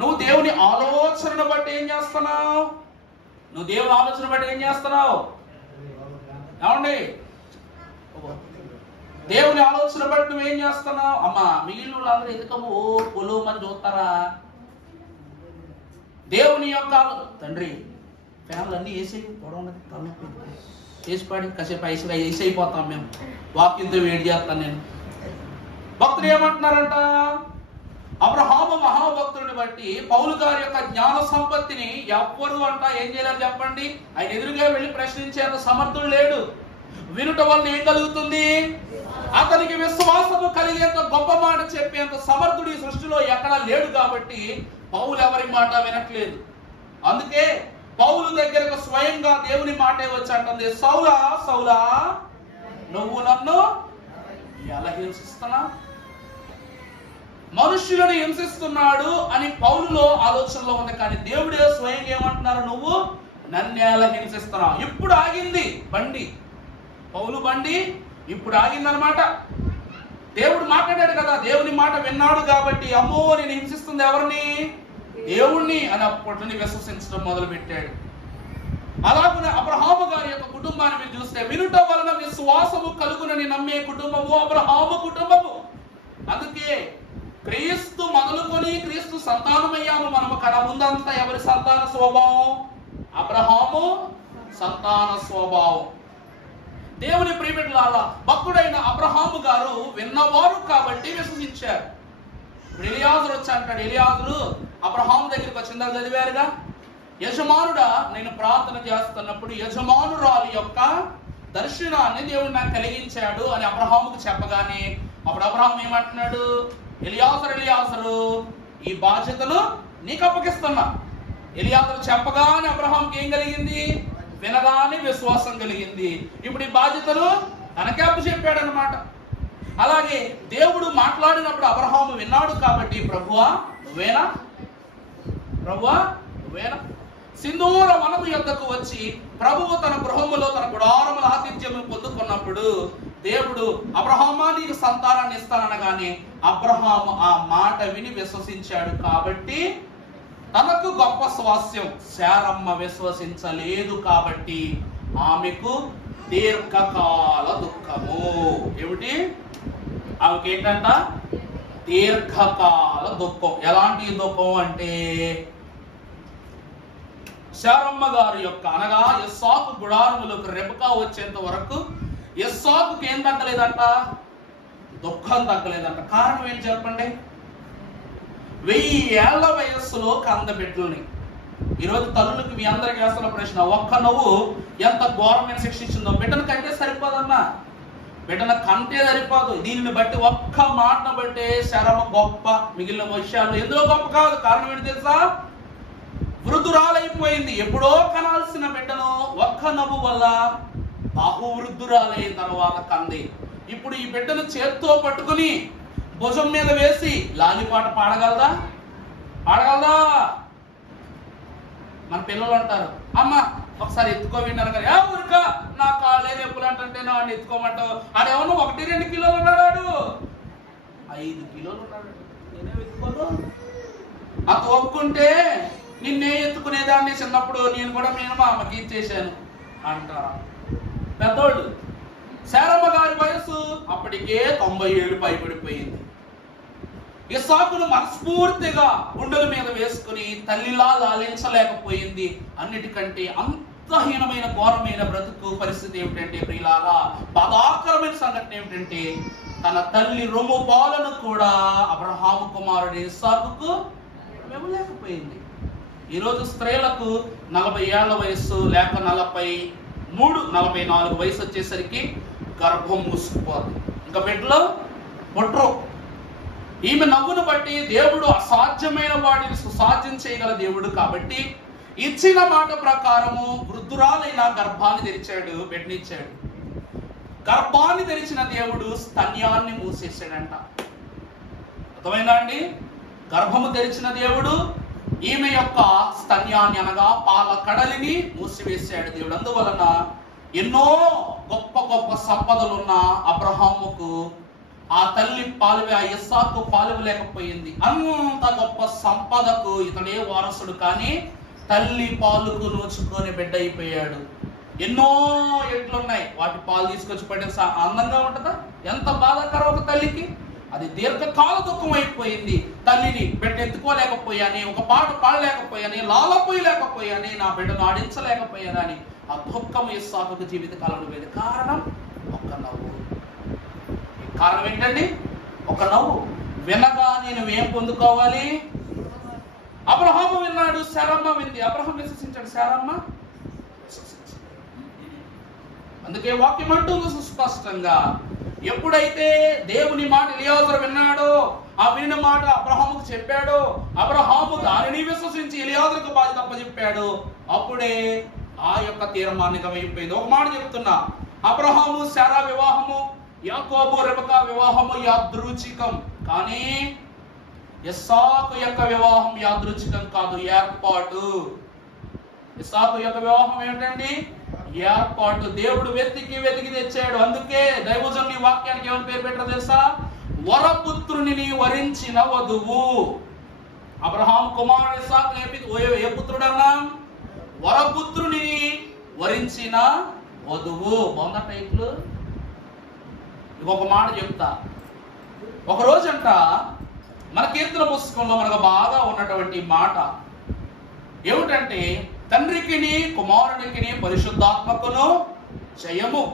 నువ్వు దేవుని ఆలోచనను బట్టి ఏం చేస్తున్నావు? ఏమండి? దేవుని ఆలోచన బట్టి నువ్వేం చేస్తున్నావు? అమ్మా మిగిలిన వాళ్ళందరూ ఎందుకమ్మో పొలవమని చూస్తారా? దేవుని యొక్క తండ్రి ఫ్యాన్లు అన్నీ వేసి గొడవన్నది తలనొప్పి వేసిపాడి కాసేపు ఐసుగా వేసి అయిపోతాం మేము, వాక్యంతో వేడి చేస్తాను నేను. భక్తులు ఏమంటున్నారంట? అబ్రహాము మహాభక్తుడిని బట్టి పౌలు గారి యొక్క జ్ఞాన సంపత్తిని ఎవ్వరు అంట ఏం చేయలేరు చెప్పండి. ఆయన ఎదురుగా వెళ్ళి ప్రశ్నించేంత సమర్థుడు లేడు. వినుట వల్ల ఏం కలుగుతుంది? అతనికి విశ్వాసము కలిగేంత గొప్ప మాట చెప్పేంత సమర్థుడు ఈ సృష్టిలో ఎక్కడా లేడు. కాబట్టి పౌలు ఎవరి మాట వినట్లేదు. అందుకే పౌలు దగ్గరకు స్వయంగా దేవుని మాటే వచ్చి అంటుంది, సౌలా సౌలా నువ్వు నన్ను ఎలా హింసిస్తున్నా? మనుష్యులను హింసిస్తున్నాడు అని పౌలులో ఆలోచనలో ఉంది. కానీ దేవుడే స్వయంగా ఏమంటున్నారు? నువ్వు నన్ను ఎలా హింసిస్తున్నావు? ఇప్పుడు ఆగింది బండి, పౌలు బండి ఇప్పుడు ఆగిందనమాట. దేవుడు మాట్లాడాడు కదా, దేవుని మాట విన్నాడు కాబట్టి అమ్మో నేను హింసిస్తుంది ఎవరిని? దేవుణ్ణి అని అప్పటి నుండి విశ్వసించడం మొదలు పెట్టాడు. అలాగే అబ్రహాము గారి యొక్క కుటుంబాన్ని మీరు చూస్తే వినుట వలన విశ్వాసము కలుగునని నమ్మే కుటుంబము అబ్రహాము కుటుంబము. అందుకే క్రీస్తు మొదలుకొని క్రీస్తు సంతానమయ్యాము మనము. కడ ముందంతా ఎవరి సంతాన స్వభావం? అబ్రహాము సంతాన స్వభావం. దేవుని ప్రియబిడ్డలారా, భక్తుడైన అబ్రహాము గారు విన్నవారు కాబట్టి విశ్వసించారు. ఎలియాజరు వచ్చి అంటాడు, ఎలియాజరు అబ్రహాము దగ్గరికి వచ్చిందా చదివారుగా, యజమానుడా నేను ప్రార్థన చేస్తున్నప్పుడు యజమానురాలి యొక్క దర్శనాన్ని దేవుడు నాకు కలిగించాడు అని అబ్రహాముకు చెప్పగానే అప్పుడు అబ్రహాము ఏమంటున్నాడు? ఎలియాజరు ఈ బాధ్యతను నీకు అప్పగిస్తున్నా. ఎలియాజరు చెప్పగానే అబ్రహాముకి ఏం కలిగింది? వినగానే విశ్వాసం కలిగింది. ఇప్పుడు ఈ బాధ్యతను తనకే అప్పు చెప్పాడు అనమాట. అలాగే దేవుడు మాట్లాడినప్పుడు అబ్రహాము విన్నాడు కాబట్టి ప్రభువా నువ్వేనా? సింధూర వనము యొద్దకు వచ్చి ప్రభువు తన గృహములో తన గుడారముల ఆతిథ్యము పొందుకున్నప్పుడు దేవుడు అబ్రహామా నీకు సంతానాన్ని ఇస్తాననగానే అబ్రహాము ఆ మాట విని విశ్వసించాడు. కాబట్టి తనకు గొప్ప స్వాస్థ్యం. శారమ్మ విశ్వసించలేదు కాబట్టి ఆమెకు దీర్ఘకాల దుఃఖము. ఏమిటి? ఆమెకి ఏంటంట? దీర్ఘకాల దుఃఖం. ఎలాంటి దుఃఖం అంటే శారమ్మ గారి యొక్క అనగా ఇస్సాకు గుడారములకు రెబకా వచ్చేంత వరకు ఇస్సాకుకి ఏం తగ్గలేదంట? దుఃఖం తగ్గలేదంట. కారణం ఏంటి చెప్పండి? 1000 ఏళ్ల వయస్సులో కంద బిడ్డల్ని. ఈరోజు తల్లులకు మీ అందరికి వేస్తున్న ప్రశ్న, ఒక్క నువ్వు ఎంత ఘోరమైన శిక్ష ఇచ్చిందో బిడ్డను కంటే సరిపోదన్నా, బిడ్డను కంటే సరిపోదు. దీనిని బట్టి ఒక్క మాటను బట్టే శరమ గొప్ప, మిగిలిన విషయాలు ఎందులో గొప్ప కాదు. కారణం ఏంటి తెలుసా? వృద్ధురాలైపోయింది. ఎప్పుడో కనాల్సిన బిడ్డను ఒక్క నవ్వు వల్ల బహువృద్ధురాలైన తర్వాత కంది. ఇప్పుడు ఈ బిడ్డను చేత్తో పట్టుకుని భుజం మీద వేసి లాలిపాట పాడగలదా? మన పిల్లలు అంటారు, అమ్మ ఒకసారి ఎత్తుకో విన్నారు కానీ ఊరిక నా కాళ్ళే నొప్పులు అంటే వాడిని ఎత్తుకోమంటావు. ఆడేమన్నా 1-2 కిలోలు ఉన్నాడు, 5 కిలోలు ఉన్నాడు. నేనే ఎత్తుకోను. అంత ఒప్పుకుంటే నిన్నే ఎత్తుకునేదాన్ని. చిన్నప్పుడు నేను కూడా మా అమ్మకి ఇచ్చేసాను అంటారా పెద్దోళ్ళు. శారమ్మ గారి వయసు అప్పటికే 90 ఏళ్ళు పైబడిపోయింది. ఇస్సాకును మనస్ఫూర్తిగా గుండెల మీద వేసుకుని తల్లిలా లాలించలేకపోయింది. అన్నిటికంటే అంతహీనమైన ఘోరమైన బ్రతుకు పరిస్థితి ఏమిటంటే ప్రియులారా, బాధాకరమైన సంఘటన ఏమిటంటే తన తల్లి రొమ్ము పాలను కూడా అబ్రహాము కుమారుడు ఇస్సాకుకు ఇవ్వలేకపోయింది. ఈరోజు స్త్రీలకు 40 ఏళ్ల వయస్సు లేక 43-44 వయసు వచ్చేసరికి గర్భం మూసుకుపోతుంది. ఇంకా బిడ్డలో పుట్టరు. ఈమె నవ్వును బట్టి దేవుడు అసాధ్యమైన వాటిని సుసాధ్యం చేయగల దేవుడు కాబట్టి ఇచ్చిన మాట ప్రకారము వృద్ధురాలైన గర్భాన్ని తెరిచాడు, బిడ్డనిచ్చాడు. గర్భాన్ని తెరిచిన దేవుడు స్తన్యాన్ని మూసేసాడంట. అర్థమైందా అండి? గర్భము తెరిచిన దేవుడు ఈమె యొక్క స్తన్యాన్ని అనగా పాల కడలిని మూసివేశాడు దేవుడు. అందువలన ఎన్నో గొప్ప గొప్ప సంపదలున్న అబ్రహాముకు ఆ తల్లి ఆ ఇస్సాకు పాలివ్వలేకపోయింది. అంత గొప్ప సంపదకు ఇతడే వారసుడు, కానీ తల్లి పాలుకు నోచుకొని బిడ్డ అయిపోయాడు. ఎన్నో ఎట్లున్నాయి, వాటి పాలు తీసుకొచ్చి పడే అందంగా ఉంటుందా? ఎంత బాధాకరం ఒక తల్లికి. అది దీర్ఘకాల దుఃఖం అయిపోయింది. తల్లిని బిడ్డ ఎత్తుకోలేకపోయాని, ఒక పాట పాడలేకపోయాని, లాలపోయలేకపోయాని, నా బిడ్డను ఆడించలేకపోయానని ఆ దుఃఖం ఇస్సాకు జీవితకాలంలో లేదు. కారణం ఒక నవ్వు. కారణం ఏంటండి? ఒక నవ్వు. వినగా నేను ఏం పొందుకోవాలి? అబ్రహాము విన్నాడు, శారమ్మ వింది. అబ్రహాం విశ్వసించాడు, శారమ్మ విశ్వసించాడు. అందుకే వాక్యం అంటుంది సుస్పష్టంగా, ఎప్పుడైతే దేవుని మాట ఎలియాజరు విన్నాడో, ఆ విన్న మాట అబ్రహాముకు చెప్పాడో, అబ్రహాము దానిని విశ్వసించి ఎలియాజరుకు బాధ్యత అప్పచెప్పాడు, అప్పుడే ఆ యొక్క తీర్మానికం అయిపోయింది. ఒక మాట చెప్తున్నా, అబ్రహాము శారా వివాహము, యాకోబు రెబెకా వివాహము యాదృచ్ఛికం, కానీ ఇస్సాకు యొక్క వివాహం యాదృచ్ఛికం కాదు, ఏర్పాటు. ఇస్సాకు యొక్క వివాహం ఏమిటండి? ఏర్పాటు. దేవుడు వెతికి వెతికి తెచ్చాడు. అందుకే దైవజనుని వాక్యానికి ఏమని పేరు పెట్టారో తెలుసా? వరపుత్రుని వరించిన వధువు. అబ్రహాం కుమారుడు ఇస్సాకు ఏ పుత్రుడన్నా? వరపుత్రుని వరించిన వధువు. బాగుందా టైప్లు? ఇంకొక మాట చెప్తా. ఒక రోజంట మన కీర్తన పుస్తకంలో మనకు బాగా ఉన్నటువంటి మాట ఏమిటంటే, తండ్రికిని కుమారునికిని పరిశుద్ధాత్మకును జయము.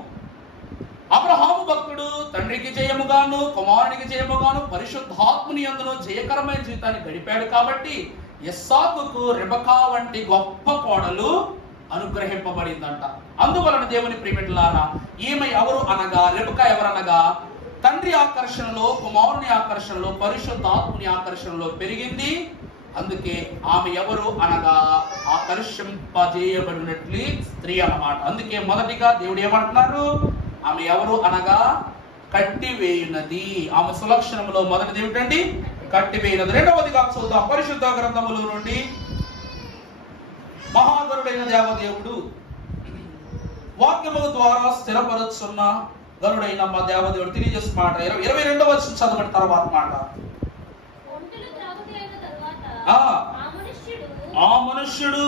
అబ్రహాము భక్తుడు తండ్రికి జయముగాను కుమారునికి జయముగాను పరిశుద్ధాత్ముని యందును జయకరమైన జీవితాన్ని గడిపాడు. కాబట్టి ఇస్సాకుకు రెబెకా వంటి గొప్ప కోడలు అనుగ్రహింపబడిందంట. అందువలన దేవుని ప్రియమిత్రులారా, ఈమె ఎవరు అనగా, రెబెకా ఎవరనగా, తండ్రి ఆకర్షణలో, కుమారుని ఆకర్షణలో, పరిశుద్ధాత్ముని ఆకర్షణలో పెరిగింది. అందుకే ఆమె ఎవరు అనగా ఆకర్షింపజేయబడినట్లు స్త్రీ అన్నమాట. అందుకే మొదటిగా దేవుడు ఏమంటున్నారు? ఆమె ఎవరు అనగా కట్టివేయునది. ఆమె సులక్షణంలో మొదటిది ఏమిటండి? కట్టివేయునది. రెండవదిగా చూద్దాం పరిశుద్ధ గ్రంథముల నుండి. మహాగరుడైన దేవదేవుడు వాక్యముల ద్వారా స్థిరపరుచున్న గరుడైన మా దేవదేవుడు తెలియజేసిన మాట 22వ వచనం చదవండి. తర్వాత మాట, ఆ మనుష్యుడు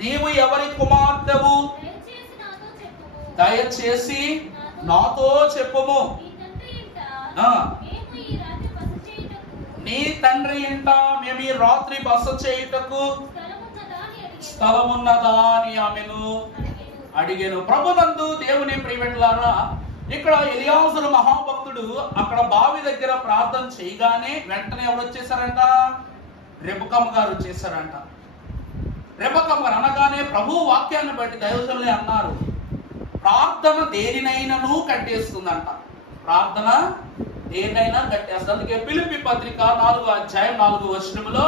నీవు ఎవరి కుమార్తెవు? దయచేసి నాతో చెప్పుము. నీ తండ్రి ఇంట మేము ఈ రాత్రి బస చేయుటకు స్థలమున్నదా అని ఆమెను అడిగాను. ప్రభునందు దేవుని ప్రియమిత్రులారా, ఇక్కడ ఎలియాజరు మహాభక్తుడు అక్కడ బావి దగ్గర ప్రార్థన చేయగానే వెంటనే ఎవరు వచ్చేసారంట? రెబెకమ్మ గారు వచ్చేసారంట. రెబెకమ్మ గారు అనగానే ప్రభు వాక్యాన్ని బట్టి దైవజనులే అన్నారు, ప్రార్థన దేనినైనాను కట్టేస్తుందంట. ప్రార్థన దేనినైనా కట్టేస్తుంది. అందుకే ఫిలిప్పీ పత్రిక 4వ అధ్యాయం 4వ వచనంలో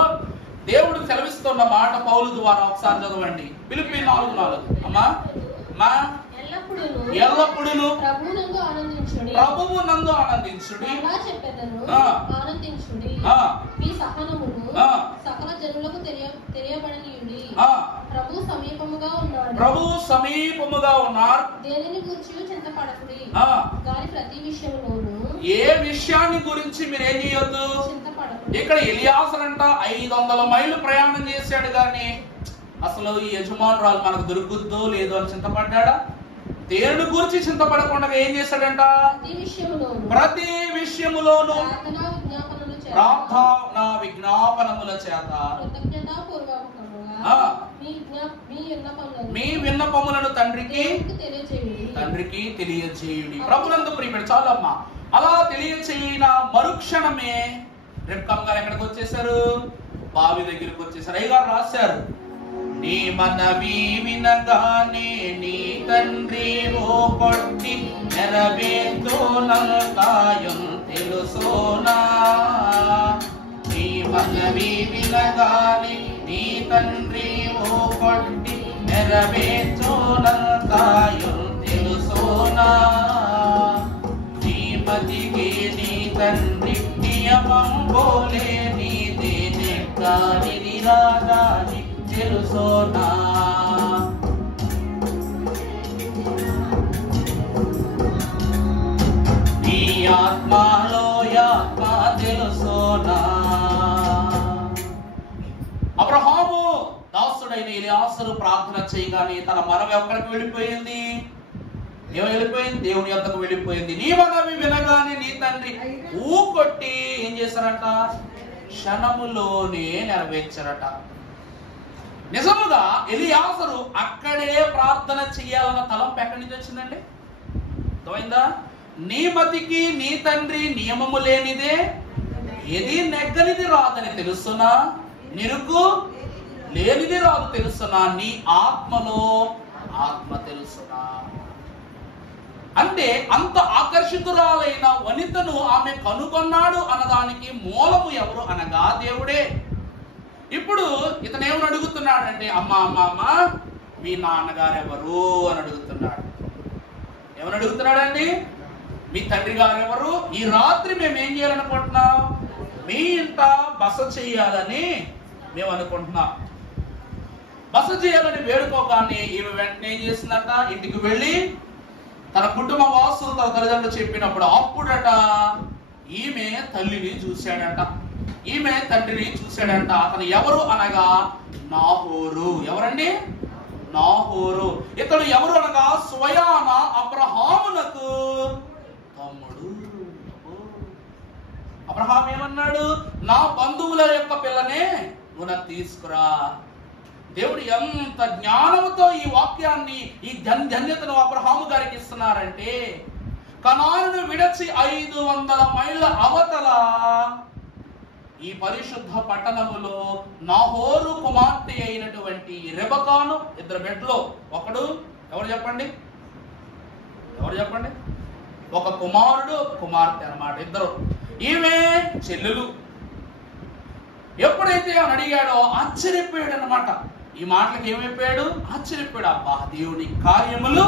దేవుడు సెలవిస్తున్న మాట పౌలు ద్వారా ఒకసారి చదవండి. ఫిలిప్పీ 4:4. అమ్మా ఎల్లప్పుడూ ప్రభువు నందు ఆనందించుడి. ప్రభు సమీపముగా ఉన్నారు. ఏ విషయాన్ని గురించి మీరు ఏం చేయొద్దు. ఇక్కడ ఎలియాజరు అంట 500 మైళ్ళు ప్రయాణం చేశాడు, కానీ అసలు ఈ యజమానురాలు మనకు దొరుకుద్దో లేదో అని చింతపడ్డా? దేవుని గురించి చింతపడకుండా ఏం చేశాడంట? ప్రతి విషయములోను ప్రార్థన విజ్ఞాపనముల చేత మీ విన్నపములను తండ్రికి తెలియజేయుడి. ప్రభునందు ప్రియమైన చాలమ్మా, అలా తెలియచేయిన మరుక్షణమే రెబెకమ్మ గారు ఎక్కడికి వచ్చేసారు? బావి దగ్గరికి వచ్చేసారు. అయ్యగారు రాశారు, నీ మనవి వినగానే నీ తండ్రి ఓ కొట్టి నెరవేర్చునంతాయం తెలుసోనా. నీ మనవి వినగానే నీ తండ్రి ఓ కొట్టి నెరవేర్చునంతాయం తెలుసోనా. నీ మదికి నీ తండ్రి నియమం పోలే నీదే నెగ్గానిది రాగాని తెలుసోనా. నీ ఆత్మలో ఆత్మ తెలుసోనా. అబ్రహాము దాసుడైన ఎలియాజరు ప్రార్థన చేయగానే తన మనవి ఎక్కడికి వెళ్ళిపోయింది? ఏమో వెళ్ళిపోయింది, దేవుని యొద్దకు వెళ్ళిపోయింది. నీ మనవి వినగానే నీ తండ్రి ఊకొట్టి ఏం చేశారట? క్షణములోనే నెరవేర్చారట. నిజముగా ఎలియాజరు అక్కడే ప్రార్థన చెయ్యాలన్న తలంపు ఎక్కడి నుంచి వచ్చిందండి? అర్థమైందా? నీ మతికి నీ తండ్రి నియమము లేనిదే ఏది నెగ్గనిది రాదని తెలుసునా, నిరుకు లేనిది రాదు తెలుసునా, నీ ఆత్మలో ఆత్మ తెలుసునా. అంటే అంత ఆకర్షితురాలైన వనితను ఆమె కనుగొన్నాడు అన్నదానికి మూలము ఎవరు అనగా దేవుడే. ఇప్పుడు ఇతను ఏమని అడుగుతున్నాడంటే, అమ్మ అమ్మ అమ్మ మీ నాన్నగారు ఎవరు అని అడుగుతున్నాడు. ఏమని అడుగుతున్నాడండి? మీ తండ్రి గారు ఎవరు? ఈ రాత్రి మేము ఏం చేయాలనుకుంటున్నాం? మీ ఇంట బస చేయాలని మేము అనుకుంటున్నాం. బస చేయాలని వేడుకోగానే ఈమె వెంటనే ఏం చేసిందట? ఇంటికి వెళ్ళి తన కుటుంబ వాసులు తన తల్లిదండ్రులు చెప్పినప్పుడు అప్పుడట ఈమె తల్లిని చూశాడట, ఈమె తండ్రిని చూశాడంట. అతను ఎవరు అనగా నాహోరు. ఎవరండి? నాహోరు. ఇతడు ఎవరు అనగా స్వయాన అబ్రహామునకు తమ్ముడు. అబ్రహాం ఏమన్నాడు? నా బంధువుల యొక్క పిల్లనే నువ్వు తీసుకురా. దేవుడు ఎంత జ్ఞానంతో ఈ వాక్యాన్ని, ఈ ధన్యతను అబ్రహాము గారికి ఇస్తున్నారంటే, కనానును విడచి 500 మైళ్ళ అవతల ఈ పరిశుద్ధ పట్టణములో నాహోరు కుమార్తె అయినటువంటి రెబెకాను, ఇద్దరు బిడ్డలు. ఒకడు ఎవరు చెప్పండి? ఎవరు చెప్పండి? ఒక కుమారుడు కుమార్తె అన్నమాట, ఇద్దరు. ఈమె చెల్లెలు. ఎప్పుడైతే అని అడిగాడో ఆశ్చర్యపోయాడు అన్నమాట. ఈ మాటలకు ఏమైపోయాడు? ఆశ్చర్యపోయాడు. అబ్బా, దేవుని కార్యములు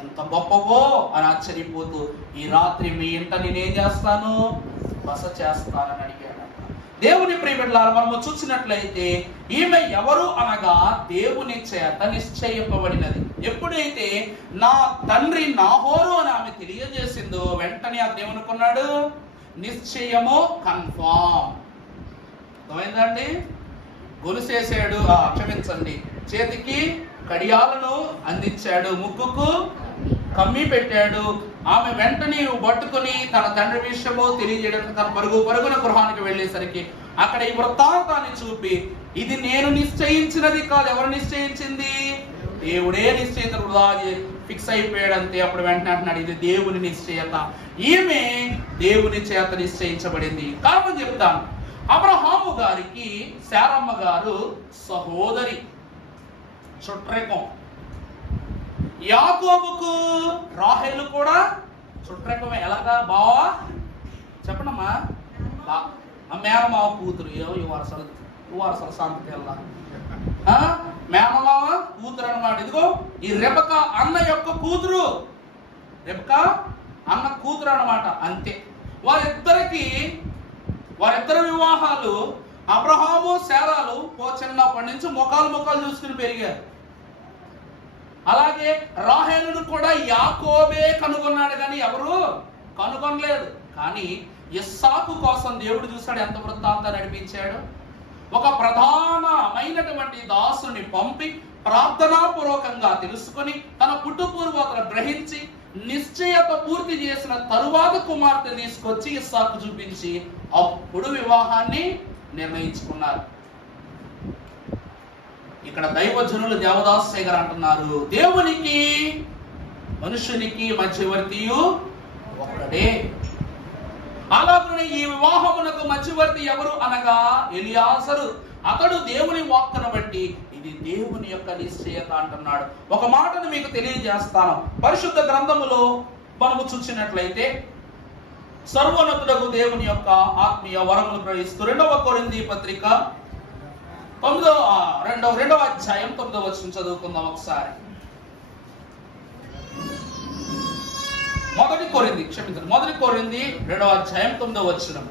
ఎంత గొప్పవో అని ఆశ్చర్యపోతూ, ఈ రాత్రి మీ ఇంట నేనేం చేస్తాను? బస చేస్తానని అడిగాడు. దేవుని ప్రియబిడ్డలారా, మనము చూసినట్లయితే ఈమె ఎవరు అనగా దేవుని చేత నిశ్చయింపబడినది. ఎప్పుడైతే నా తండ్రి నాహోరు అని ఆమె తెలియజేసిందో వెంటనే అతను ఏమనుకున్నాడు? నిశ్చయము, కన్ఫామ్. అర్థమైందండి? గొలుసేసాడు, క్షమించండి, చేతికి కడియాలను అందించాడు, ముక్కుకు కమ్మి పెట్టాడు. ఆమె వెంటనే పట్టుకుని తన తండ్రి విషయమో తెలియజేయడానికి తన పరుగున గృహానికి వెళ్ళేసరికి అక్కడ ఈ వృత్తాంతాన్ని చూపి, ఇది నేను నిశ్చయించినది కాదు. ఎవరు నిశ్చయించింది? దేవుడే నిశ్చయితడు. ఫిక్స్ అయిపోయాడు అంతే. అప్పుడు వెంటనే అంటున్నాడు, ఇది దేవుని నిశ్చయత. ఈమె దేవుని చేత నిశ్చయించబడింది. కారణం చెప్తాను. అబ్రహాము గారికి శారమ్మ గారు సహోదరి, చుట్రెకం. యాకోబుకు రాహేలు కూడా చుట్రెకమే. ఎలాగా? బావా చెప్పనమ్మా, మేనమావ కూతురు. ఈ వరసలు సంతకి వెళ్ళా, మేనమావ కూతురు అన్నమాట. ఇదిగో ఈ రెబెకా అన్న యొక్క కూతురు, రెబెకా అన్న కూతురు అన్నమాట. అంతే. వారిద్దరి వివాహాలు అబ్రహాము శారాలు చిన్నప్పటి నుంచి ముఖాలు చూసుకుని పెరిగారు. అలాగే రాహేలును కూడా యాకోబే కనుగొన్నాడు, కానీ ఎవరు కనుగొనలేదు. కానీ ఇస్సాకు కోసం దేవుడు చూశాడు, ఎంత వృత్తాంతాన్ని నడిపించాడు. ఒక ప్రధానమైనటువంటి దాసుని పంపి ప్రార్థనాపూర్వకంగా తెలుసుకొని తన పుట్టుపూర్వతను గ్రహించి నిశ్చయత పూర్తి చేసిన తరువాత కుమార్తె తీసుకొచ్చి ఇస్సాకు చూపించి అప్పుడు వివాహాన్ని నిర్ణయించుకున్నారు. ఇక్కడ దైవజనులు దేవదాసు గారు అంటున్నారు, దేవునికి మనుషునికి మధ్యవర్తియు ఒకడే. అలాగనే ఈ వివాహమునకు మధ్యవర్తి ఎవరు అనగా ఎలియాజరు. అతడు దేవుని వాక్కును బట్టి ఇది దేవుని యొక్క నిశ్చయత అంటున్నాడు. ఒక మాటను మీకు తెలియజేస్తాను. పరిశుద్ధ గ్రంథములో మనము చూసినట్లయితే సర్వోన్నతుడకు దేవుని యొక్క ఆత్మీయ వరములు గ్రహిస్తూ 2 కొరింథీ పత్రిక 2వ అధ్యాయం 9వ వచనం చదువుకుందాం ఒకసారి. 1 కొరింథీ 2వ అధ్యాయం 9వ వచనం.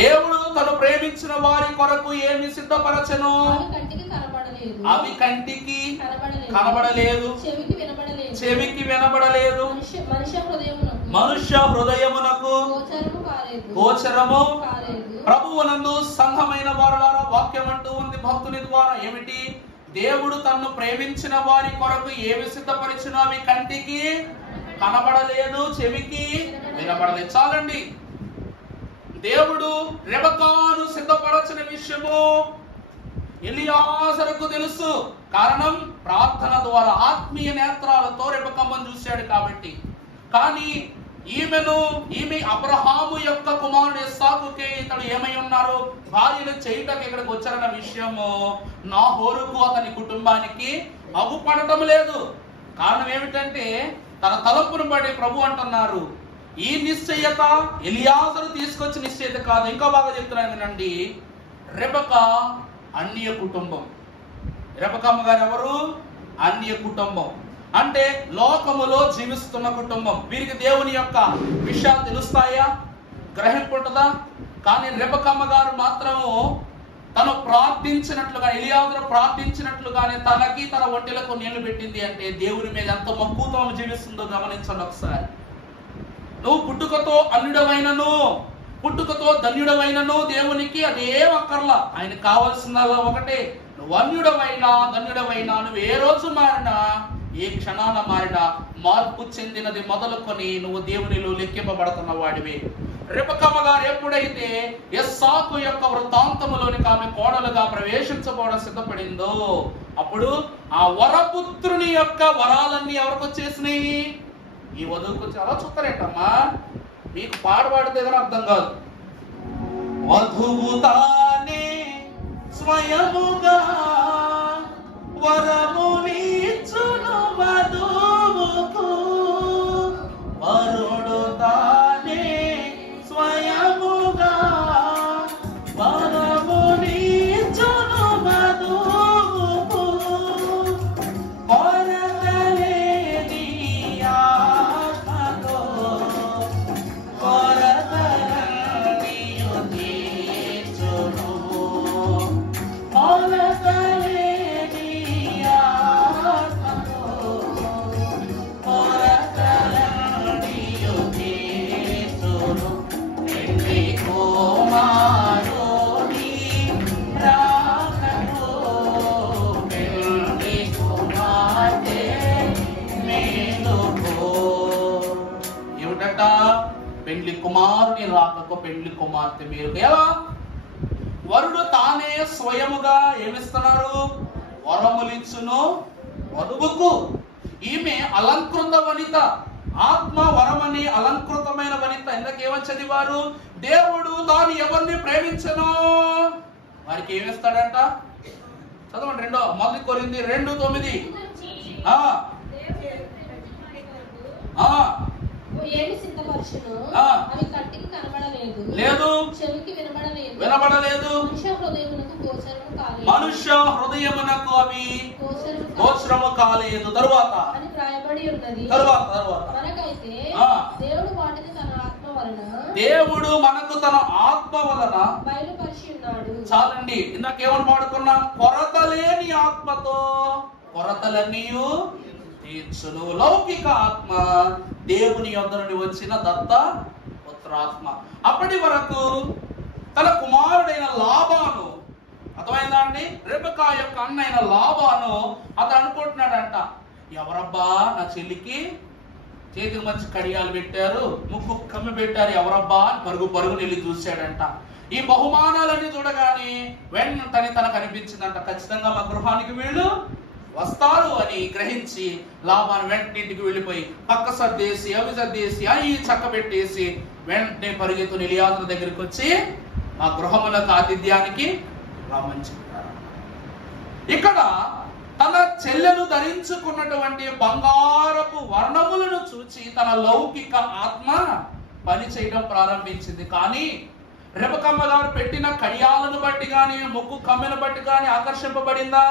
దేవుడు తను ప్రేమించిన వారి కొరకు ఏమి సిద్ధపరచెను? అవి కంటికి కనబడలేదు, చెవికి వినబడలేదు, మనుష్య హృదయమునకు గోచరము. ప్రభువునందు సంఘమైన వారలారా వాక్యం అంటూ ఉంది భక్తుని ద్వారా. ఏమిటి? దేవుడు తన్ను ప్రేమించిన వారి కొరకు ఏమి సిద్ధపరిచినో అవి కంటికి కనబడలేదు, చెవికి వినబడలేదు. చాలండి. దేవుడు రెబెకాను సిద్ధపరచిన విషయము ఎలియాజరుకు తెలుసు. కారణం, ప్రార్థన ద్వారా ఆత్మీయ నేత్రాలతో రెబెకమ్మను చూశాడు కాబట్టి. కానీ ఈమె అబ్రహాము యొక్క కుమారుడు ఇస్సాకుకే ఇతడు ఏమై ఉన్నారు? భార్యను చేయటం ఇక్కడికి వచ్చారన్న విషయము నాహోరుకు అతని కుటుంబానికి అగుపడటం లేదు. కారణం ఏమిటంటే తన తలపును బట్టి ప్రభు అంటున్నారు, ఈ నిశ్చయత ఎలియాజరు తీసుకొచ్చి నిశ్చయత కాదు. ఇంకా బాగా చెప్తున్నాను వినండి. రెబెకా అన్య కుటుంబం. రెబెకమ్మ గారు ఎవరు? అన్య కుటుంబం. అంటే లోకములో జీవిస్తున్న కుటుంబం. వీరికి దేవుని యొక్క విషయాలు తెలుస్తాయా? గ్రహింపు ఉంటుందా? కానీ రెబెకమ్మ గారు మాత్రము తను ప్రార్థించినట్లుగా, ఎలియాజరు ప్రార్థించినట్లుగానే తనకి తన ఒంటిలకు నీళ్లు పెట్టింది. అంటే దేవుని మీద ఎంత మక్కువతో జీవిస్తుందో గమనించండి ఒకసారి. నువ్వు పుట్టుకతో అన్యుడవైనను, పుట్టుకతో ధన్యుడవైనను దేవునికి అదేం అక్కర్లా. ఆయన కావాల్సిందల్లా ఒకటే, నువ్వు అన్యుడవైనా ధన్యుడవైనా, నువ్వు ఏ రోజు మారినా, ఏ క్షణాన మారినా, మార్పు చెందినది మొదలుకొని నువ్వు దేవునిలో లెక్కింపబడుతున్న వాడివి. రెబెకమ్మ గారు ఎప్పుడైతే ఇస్సాకు యొక్క వృత్తాంతములోనికి ఆమె కోడలుగా ప్రవేశించబోవడం సిద్ధపడిందో, అప్పుడు ఆ వరపుత్రుని యొక్క వరాలన్నీ ఎవరికి వచ్చేసినాయి? ఈ వధువుకు వచ్చి. అలా చూస్తారేంటమ్మా? మీకు పాడబడితే కానీ అర్థం కాదు. వధువు తానే స్వయముగా వరమునిచ్చును వధువుకు, వరుడు తానే స్వయముగా వరమునిచ్చును వధువుకు, కొరతలేని ఆత్మతో కొరతలన్నీయు తీర్చును, కొరతలేని ఆత్మతో కొరతలన్నీయు తీర్చును. పెళ్లి కుమారుని రాకతో పెళ్లి కుమార్తె మేలుకో. ఏమిటట? పెళ్లి కుమారుని రాకకు పెళ్లి కుమార్తె మేలుకో. ఎలా? వరుడు తానే స్వయముగా ఏమిస్తున్నారు? వరములిచ్చును వధువుకు. ఈమె అలంకృత వనిత, ఆత్మ వరమని అలంకృతమైన వనిత. ఇందాకేమని చదివారు? దేవుడు తాను ఎవరిని ప్రేమించను వారికి ఏమిస్తాడంట? చదవండి. 1 కొరింథీ 2:9. లేదు, వినబడలేదు, మనుష్య హృదయమునకు అవి గోచరము కాలేదు. తరువాత దేవుడు మనకు తన ఆత్మ వలన బయలుపరిచినాడు. చాలండి. ఇందాకేమని పాడుకున్నాం? కొరత లేని ఆత్మతో కొరతలన్నీ తీర్చును. లౌకిక ఆత్మ దేవుని యొద్ద నుండి వచ్చిన దత్త పుత్రాత్మ. అప్పటి వరకు తన కుమారుడైన లాబాను, అర్థమైందా అండి? రెబెకా యొక్క అన్నైన లాబాను అతను అనుకుంటున్నాడంట, ఎవరబ్బా నా చెల్లికి చేతికి మంచి కడియాలు పెట్టారు, ముక్కు కమ్మి పెట్టారు, ఎవరబ్బా పరుగు వెళ్ళి చూశాడంట. ఈ బహుమానాలన్నీ చూడగానే వెంటనే తనకు అనిపించిందంట, ఖచ్చితంగా మా గృహానికి వీళ్ళు వస్తారు అని గ్రహించి లాభాన్ని వెంటనే ఇంటికి వెళ్ళిపోయి పక్క సర్దేసి అవి సర్దేసి అవి చక్క పెట్టేసి వెంటనే పరిగెత్తుని ఎలియాజరు దగ్గరికి వచ్చి ఆ గృహములకు ఆతిథ్యానికి రమ్మని చెప్పారు. ఇక్కడ తన చెల్లెలు ధరించుకున్నటువంటి బంగారపు వర్ణములను చూచి తన లౌకిక ఆత్మ పని చేయడం ప్రారంభించింది. కానీ రెబెక్కమ్మ గారు పెట్టిన కడియాలను బట్టి కానీ ముగ్గు కమ్మెను బట్టి కానీ ఆకర్షింపబడిందా?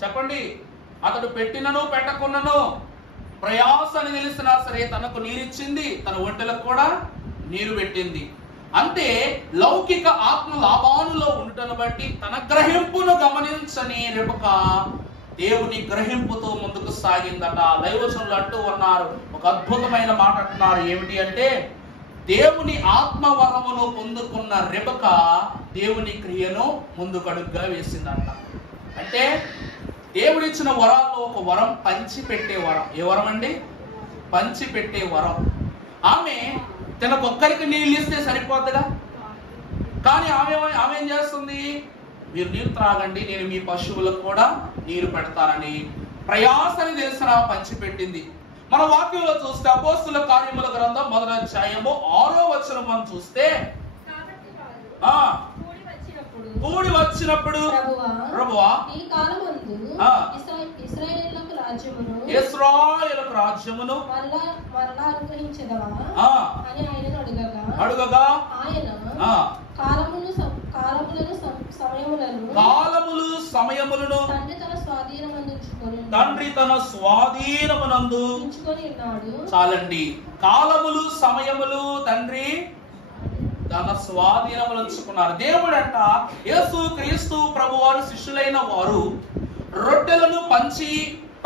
చెప్పండి. అతడు పెట్టినను పెట్టకున్నను ప్రయాస అని తెలిసినా సరే తనకు నీరిచ్చింది, తన ఒంటెలకు కూడా నీరు పెట్టింది. అంటే లౌకిక ఆత్మ లాభానులో ఉండటను బట్టి తన గ్రహింపును గమనించని రెబెక్క దేవుని గ్రహింపుతో ముందుకు సాగిందట. దైవజనులు అంటూ ఉన్నారు, ఒక అద్భుతమైన మాట అంటున్నారు. ఏమిటి అంటే, దేవుని ఆత్మవరమును పొందుకున్న రెబెక్క దేవుని క్రియను ముందుకడుగ్గా వేసిందంట. అంటే దేవుడిచ్చిన వరాల్లో ఒక వరం పంచిపెట్టే వరం. ఏ వరం అండి? పంచిపెట్టే వరం. ఆమె తనకొక్కరికి నీళ్ళు ఇస్తే సరిపోద్దుగా, కానీ ఆమె ఏం చేస్తుంది? మీరు నీరు త్రాగండి, నేను మీ పశువులకు కూడా నీరు పెడతానని ప్రయాసని తెలిసిన పంచిపెట్టింది. మన వాక్యంలో చూస్తే అపోస్తుల కార్యముల గ్రంథం 1వ అధ్యాయము 6వ వచనం మనం చూస్తే, కూడి వచ్చినప్పుడు ప్రభువా ఈ కాలమందు ఇశ్రాయేలులకు రాజ్యమును మరలా అనుగ్రహించదవా అని ఆయనను అడుగగా ఆయన కాలములు సమయములను తండ్రి తన స్వాధీనమునందు ఉంచుకొని ఉన్నాడు. చాలండి. కాలములు సమయములు తండ్రి తన స్వాధీనములు ఉంచుకున్నారు. దేవుడంట యేసు క్రీస్తు ప్రభువారు శిష్యులైన వారు రొట్టెలను పంచి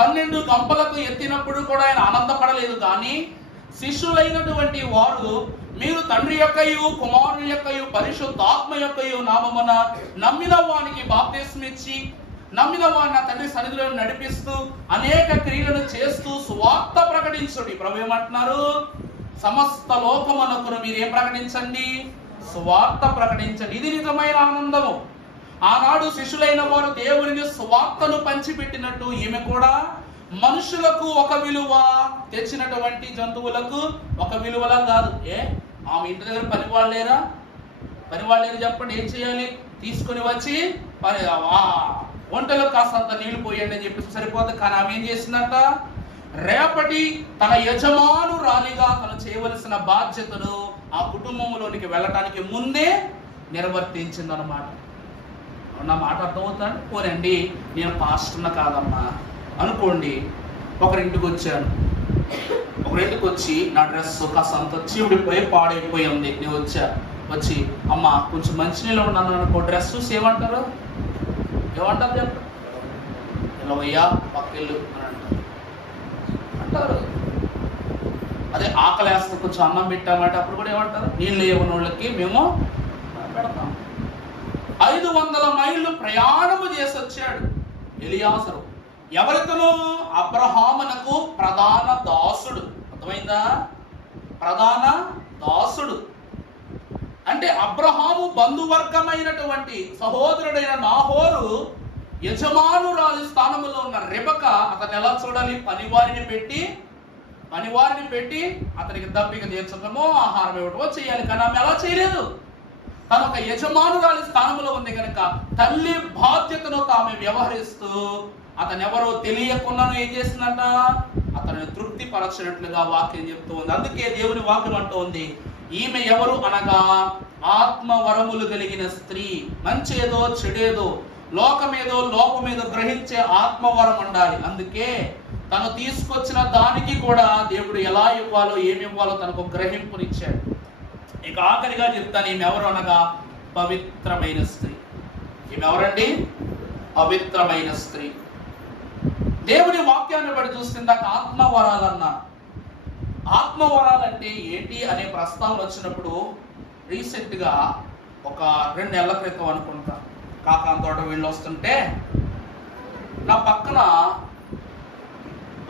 12 గంపలకు ఎత్తినప్పుడు కూడా ఆయన ఆనందపడలేదు. కానీ శిష్యులైనటువంటి వారు మీరు తండ్రి యొక్కయు కుమారుని యొక్కయు పరిశుద్ధాత్మ యొక్కయు నామమున నమ్మిన వానికి బాప్తిస్మిచ్చి నమ్మిన వారిని తండ్రి సన్నిధిలో నడిపిస్తూ అనేక క్రియలను చేస్తూ సువార్త ప్రకటించుడి. ప్రభు ఏమంటున్నారు? సమస్త లోకమునకును మీరేం ప్రకటించండి? సువార్త ప్రకటించండి. ఇది నిజమైన ఆనందము. ఆనాడు శిష్యులైన వారు దేవుని సువార్తను పంచిపెట్టినట్టు ఈమె కూడా మనుషులకు ఒక విలువ, తెచ్చినటువంటి జంతువులకు ఒక విలువలా కాదు. ఆమె ఇంటి దగ్గర పనివాళ్ళు లేరు చెప్పండి. ఏం చేయాలి? తీసుకుని వచ్చి వంటలకు కాస్తంత నీళ్లు పోయండి అని చెప్పేసి సరిపోతుంది. కానీ ఆమె ఏం చేసిందంట? రేపటి తన యజమానురాలిగా తను చేయవలసిన బాధ్యతను ఆ కుటుంబంలోనికి వెళ్ళటానికి ముందే నిర్వర్తించిందన్నమాట. నా మాట అర్థమవుతాను? పోనండి, నేను పాస్టర్న కాదమ్మా అనుకోండి. ఒకరింటికి వచ్చాను. ఒకరింటికి వచ్చి నా డ్రెస్ కాస్తంత చీవుడిపోయి పాడైపోయింది. నేను వచ్చి అమ్మ కొంచెం మంచినీళ్ళు ఉన్నాను అనుకో, డ్రెస్ చూసి ఏమంటారు చెప్పండి? ఇలా అయ్యా పక్కెళ్ళు అని అంటారు. అదే ఆకలేస్తే కొంచెం అన్నం పెట్టామంటే అప్పుడు కూడా ఏమంటారు? నీళ్ళు లేవని వాళ్ళకి మేము పెడతాం. 500 మైళ్ళు ప్రయాణము చేసి వచ్చాడు ఎలియాజరు. ఎవరితోనూ? అబ్రహామునకు ప్రధాన దాసుడు. అర్థమైందా? ప్రధాన దాసుడు అంటే అబ్రహాము బంధువర్గమైనటువంటి సహోదరుడైన నాహోరు యజమానురాలి స్థానంలో ఉన్న రెబెక్క అతన్ని ఎలా చూడాలి? పనివారిని పెట్టి అతనికి దప్పిక తీర్చడమో ఆహారం ఇవ్వడమో చేయాలి. కానీ ఆమె అలా చేయలేదు. తను ఒక యజమానురాలి స్థానంలో ఉంది కనుక తల్లి బాధ్యతను తాము వ్యవహరిస్తూ అతను ఎవరో తెలియకుండాను ఏం చేసిందంట? అతన్ని తృప్తి పరచినట్లుగా వాక్యం చెప్తూ ఉంది. అందుకే దేవుని వాక్యం అంటూ ఉంది, ఈమె ఎవరు అనగా ఆత్మ వరములు కలిగిన స్త్రీ. మంచేదో చెడేదో లోకమేదో లోపమేదో గ్రహించే ఆత్మవరం ఉండాలి. అందుకే తను తీసుకొచ్చిన దానికి కూడా దేవుడు ఎలా ఇవ్వాలో ఏమి ఇవ్వాలో తనకు గ్రహింపునిచ్చాడు. ఇక ఆఖరిగా చెప్తాను, ఈమె ఎవరు అనగా పవిత్రమైన స్త్రీ. ఈమె ఎవరండి? పవిత్రమైన స్త్రీ. దేవుని వాక్యాన్ని బట్టి చూస్తుందాక ఆత్మవరాలన్నా, ఆత్మవరాలంటే ఏంటి అనే ప్రస్తావన వచ్చినప్పుడు రీసెంట్ గా ఒక 2 నెలల క్రితం అనుకుంటా కాకాంతోట వీళ్ళు వస్తుంటే నా పక్కన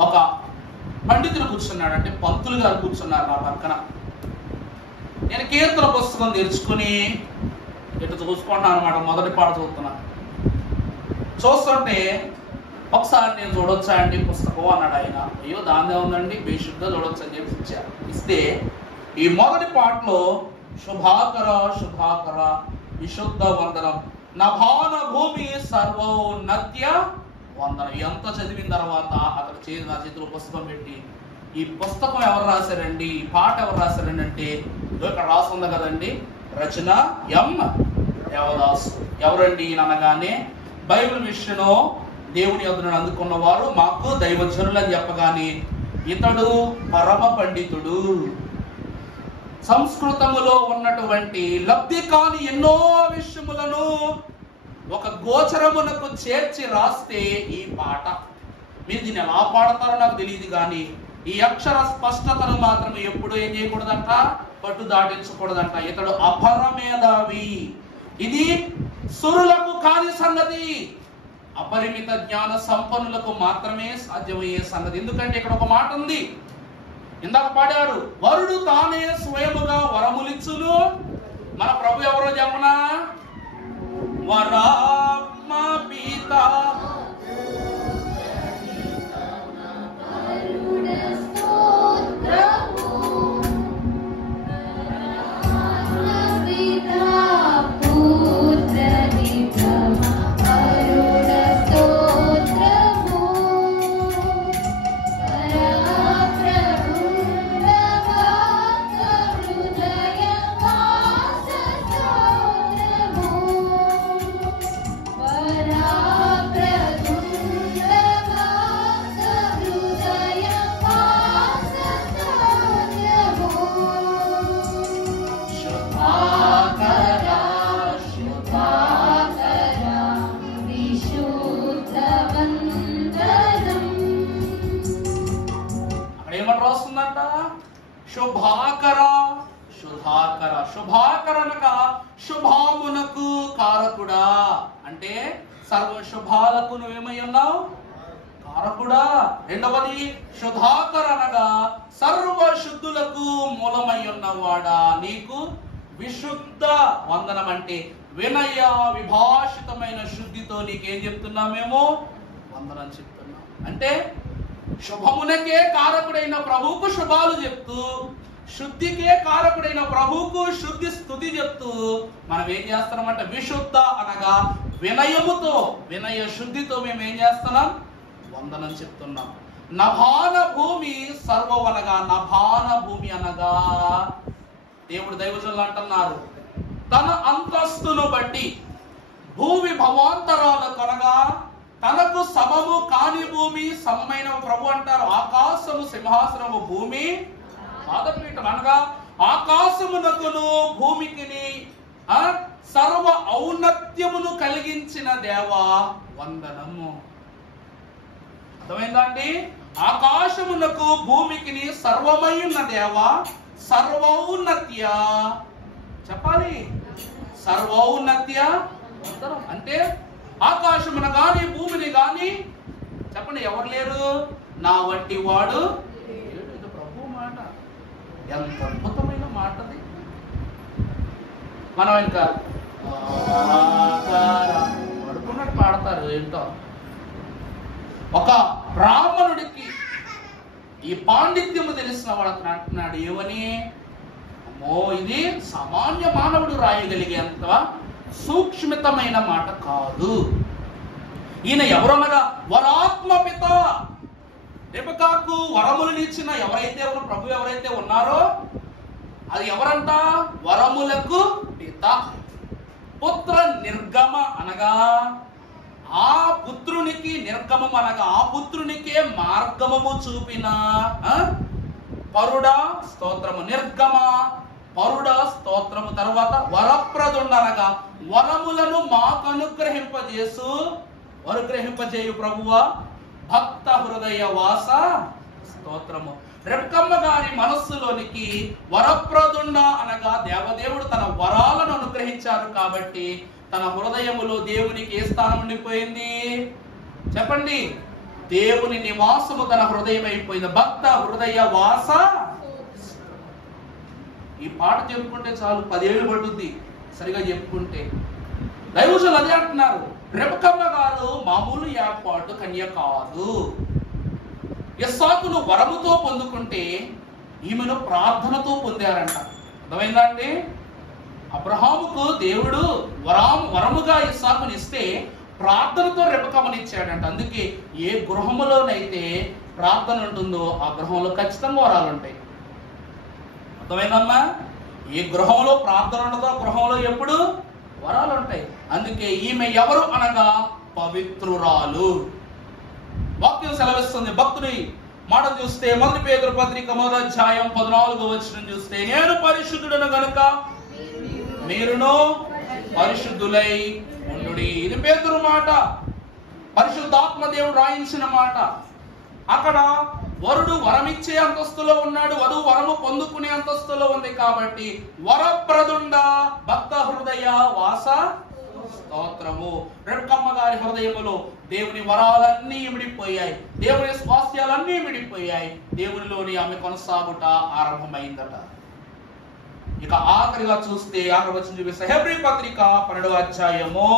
ఒక పండితులు కూర్చున్నాడు. అంటే పంతులు గారు కూర్చున్నారు నా పక్కన. నేను కీర్తన పుస్తకం తెరుచుకుని ఇటు చూసుకుంటున్నాను అనమాట. మొదటి పాట చూస్తున్నా. చూస్తుంటే ఒకసారి నేను చూడొచ్చా అండి పుస్తకం అన్నాడు ఆయన. అయ్యో దాన్నే ఉందండి, బేషుగ్గా చూడొచ్చు అని చెప్పి ఇచ్చారు. ఇస్తే ఈ మొదటి పాటలో శుభాకర శుభాకర విశుద్ధ వందనం నభాన భూమి సర్వోన్నత్య వందనం. ఎంత చదివిన తర్వాత అతను నా చేతిలో పుస్తకం పెట్టి, ఈ పుస్తకం ఎవరు రాశారండి, ఈ పాట ఎవరు రాశారండి అంటే ఇక్కడ రాస్తుంది కదండి, రచన ఎం దేవదాసు. ఎవరండి ఈయన అనగానే బైబిల్ మిషను దేవుని యొద్దను అందుకున్నవారు మాకు దైవజనులు అని చెప్పగానే ఇతడు పరమ పండితుడు, సంస్కృతములో ఉన్నటువంటి లబ్ధి కాని ఎన్నో విషయములను ఒక గోచరమునకు చేర్చి రాస్తే ఈ పాట. మీరు దీన్ని ఎలా పాడతారో నాకు తెలియదు, కానీ ఈ అక్షర స్పష్టతను మాత్రం ఎప్పుడు ఏం చేయకూడదంట, పట్టు దాటించకూడదంట. ఇతడు అపరమేధావి. ఇది సురులకు కాని సంగతి, అపరిమిత జ్ఞాన సంపన్నులకు మాత్రమే సాధ్యమయ్యే సంగతి. ఎందుకంటే ఇక్కడ ఒక మాట ఉంది, ఇందాక పాడారు, వరుడు తానే స్వయముగా వరములిచ్చును. మన ప్రభు ఎవరో చెప్పనా, వరాత్మ పిత శుభాకర శుభాకర. శుభాకర అనగా శుభామునకు కారకుడా, అంటే సర్వ శుభాలకు నువ్వేమై ఉన్నావు, కారకుడా. రెండవది శుధాకర అనగా సర్వ శుద్ధులకు మూలమై ఉన్నవాడా, నీకు విశుద్ధ వందనం అంటే వినయ విభాషితమైన శుద్ధితో నీకేం చెప్తున్నామేమో వందనం చెప్తున్నాం. అంటే శుభమునకే కారకుడైన ప్రభువుకు శుభాలు చెప్తూ, శుద్ధికే కారకుడైన ప్రభువుకు శుద్ధి స్తుతి చెప్తూ మనం ఏం చేస్తున్నామంటే విశుద్ధ అనగా వినయముతో, వినయ శుద్ధితో మేము ఏం చేస్తున్నాం, వందనం చెప్తున్నాం. నభాన భూమి సర్వవనగా, నభాన భూమి అనగా దేవుడు దైవజనులు అంటున్నారు, తన అంతస్తును బట్టి భూమి భవాంతరాలు కొనగా తనకు సమము కాని భూమి సమమైన ప్రభు అంటారు. ఆకాశము సింహాసనము, భూమి పాదపీఠం అనగా ఆకాశమునకును భూమికిని సర్వ ఔన్నత్యమును కలిగించిన దేవా వందనము. అర్థమైందండి? ఆకాశమునకు భూమికిని సర్వమైన దేవా సర్వౌన్నత్య చెప్పాలి, సర్వౌన్నత్య వందనం. అంటే ఆకాశమును గాని భూమిని గాని చెప్పండి ఎవరు లేరు, నా వంటి వాడు. ఇది ప్రభు మాట, ఎంత అద్భుతమైన మాటది. మనం ఇంకా పడుకున్నట్టు పాడతారు ఏంటో. ఒక బ్రాహ్మణుడికి ఈ పాండిత్యము తెలిసిన వాడు అంటున్నాడు ఏమని, అమ్మో ఇది సామాన్య మానవుడు రాయగలిగేంత సూక్ష్మితమైన మాట కాదు. ఈయన ఎవరనగా వరాత్మపిత, రెబెకాకు వరములనిచ్చిన ఎవరైతే ప్రభు ఎవరైతే ఉన్నారో అది ఎవరంట, వరములకు పిత. పుత్ర నిర్గమ అనగా ఆ పుత్రునికి, నిర్గమం అనగా ఆ పుత్రునికే మార్గము చూపిన పరుడ స్తోత్రము. నిర్గమ పరుడ స్తోత్రము. తర్వాత వరప్రదుండ అనగా వరములను మాకు అనుగ్రహింపజేయు ప్రభువా భక్త హృదయ వాస స్తోత్రము. రెబెకమ్మ గారి మనస్సులోనికి వరప్రదుండ అనగా దేవదేవుడు తన వరాలను అనుగ్రహించారు కాబట్టి తన హృదయములో దేవునికి ఏ స్థానం ఉండిపోయింది చెప్పండి, దేవుని నివాసము తన హృదయం అయిపోయింది. భక్త హృదయ వాస. ఈ పాట చెప్పుకుంటే చాలు 10 ఏళ్ళు పడుతుంది సరిగా చెప్పుకుంటే. దైవజనులు అదే అంటున్నారు, రెబెక్కమ్మ గారు మామూలు ఏర్పాటు కన్య కాదు. ఇస్సాకును వరముతో పొందుకుంటే ఈమెను ప్రార్థనతో పొందారంట. అర్థమైందా అండి? అబ్రహాముకు దేవుడు వరముగా ఇస్సాకుని ఇస్తే ప్రార్థనతో రెబెక్కమ్మనిచ్చాడంట. అందుకే ఏ గృహములోనైతే ప్రార్థన ఉంటుందో ఆ గృహంలో ఖచ్చితంగా వరాలు ఉంటాయి. అర్థమైందమ్మా? ఏ గృహంలో ప్రార్థన ఉండదో గృహంలో ఎప్పుడు వరాలు ఉంటాయి. అందుకే ఈమె ఎవరు అనగా పవిత్రురాలు. వాక్యం సెలవిస్తుంది. భక్తుని మాట చూస్తే 1 పేతురు పత్రిక 1వ అధ్యాయం 14వ వచనం చూస్తే, నేను పరిశుద్ధుడను గనుక మీరును పరిశుద్ధులై ఉండుడి. ఇది పేతురు మాట, పరిశుద్ధాత్మ దేవుడు రాయించిన మాట. అక్కడ వరుడు వరమిచ్చే అంతస్తులో ఉన్నాడు, వధువు వరము పొందుకునే అంతస్తులో ఉంది. కాబట్టి వరప్రదుండ భక్త హృదయ వాస స్తోత్రము. రెబెక్కమ్మ గారి హృదయములో దేవుని వరాలన్నీ ఇమిడిపోయాయి, దేవుని స్వాస్థ్యాలన్నీ ఇమిడిపోయాయి. దేవునిలోని ఆమె కొనసాగుట ఆరంభమైందట. ఇక ఆఖరిగా చూస్తే 6వ వచనం చూపిస్తే హెబ్రీ పత్రిక 12వ అధ్యాయము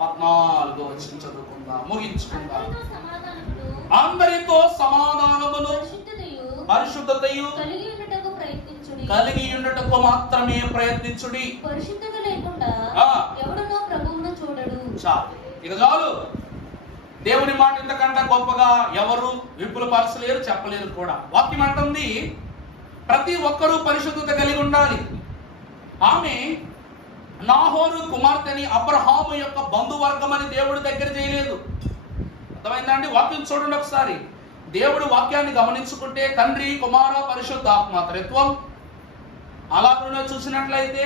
14వ వచనం చదువుకుందాం, ముగించుకుందాం. అందరితో సమాధానమును పరిశుద్ధతయు కలిగి ఉండుటకు మాత్రమే ప్రయత్నించుడి. పరిశుద్ధత లేకుండా ఎవడునో ప్రభువును చూడడు. చాలు, ఇక చాలు. దేవుని మాట ఇంతకంటే గొప్పగా ఎవరు విపులపరచలేరు, చెప్పలేరు కూడా. వాక్యం అంటుంది ప్రతి ఒక్కరూ పరిశుద్ధత కలిగి ఉండాలి. ఆమె నాహోరు కుమార్తెని అబ్రహాము యొక్క బంధువర్గం అని దేవుడి దగ్గర చేయలేదు. అర్థమైందండి? వాక్యం చూడండి ఒకసారి. దేవుడు వాక్యాన్ని గమనించుకుంటే తండ్రి, కుమార, పరిశుద్ధాత్మ త్రిత్వం, అలాగే చూసినట్లయితే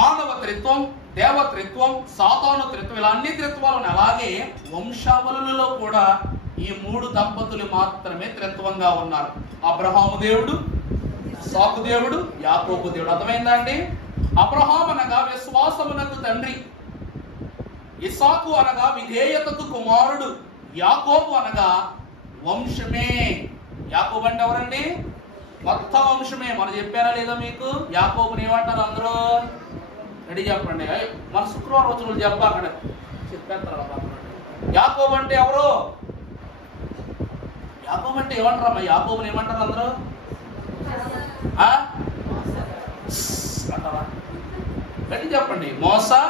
మానవ త్రిత్వం, దేవత్రిత్వం, సాతాను త్రిత్వం, ఇలా అన్ని త్రిత్వాలను. అలాగే వంశావళులలో కూడా ఈ 3 దంపతులు మాత్రమే త్రిత్వంగా ఉన్నారు. అబ్రహాము దేవుడు, ఇస్సాకు దేవుడు, యాకోబు దేవుడు. అర్థమైందా అండి? అబ్రహాం అనగా విశ్వాసమునకు తండ్రి, ఇస్సాకు అనగా విధేయతకు కుమారుడు, యాకోబు అనగా వంశమే. యాకోబు అంటే ఎవరండి? మొత్తం వంశమే. మనం చెప్పారా లేదా మీకు? యాకోబుని ఏమంటారు అందరూ? రెడీ చెప్పండి. మన శుక్రవారం రోజులు చెప్పాక చెప్పేస్తారు. యాకోబు అంటే ఎవరు? యాకోబు అంటే ఏమంటారమ్మా? యాకోబుని ఏమంటారు అందరూ? అంటారా? రెడీ చెప్పండి. మోసా.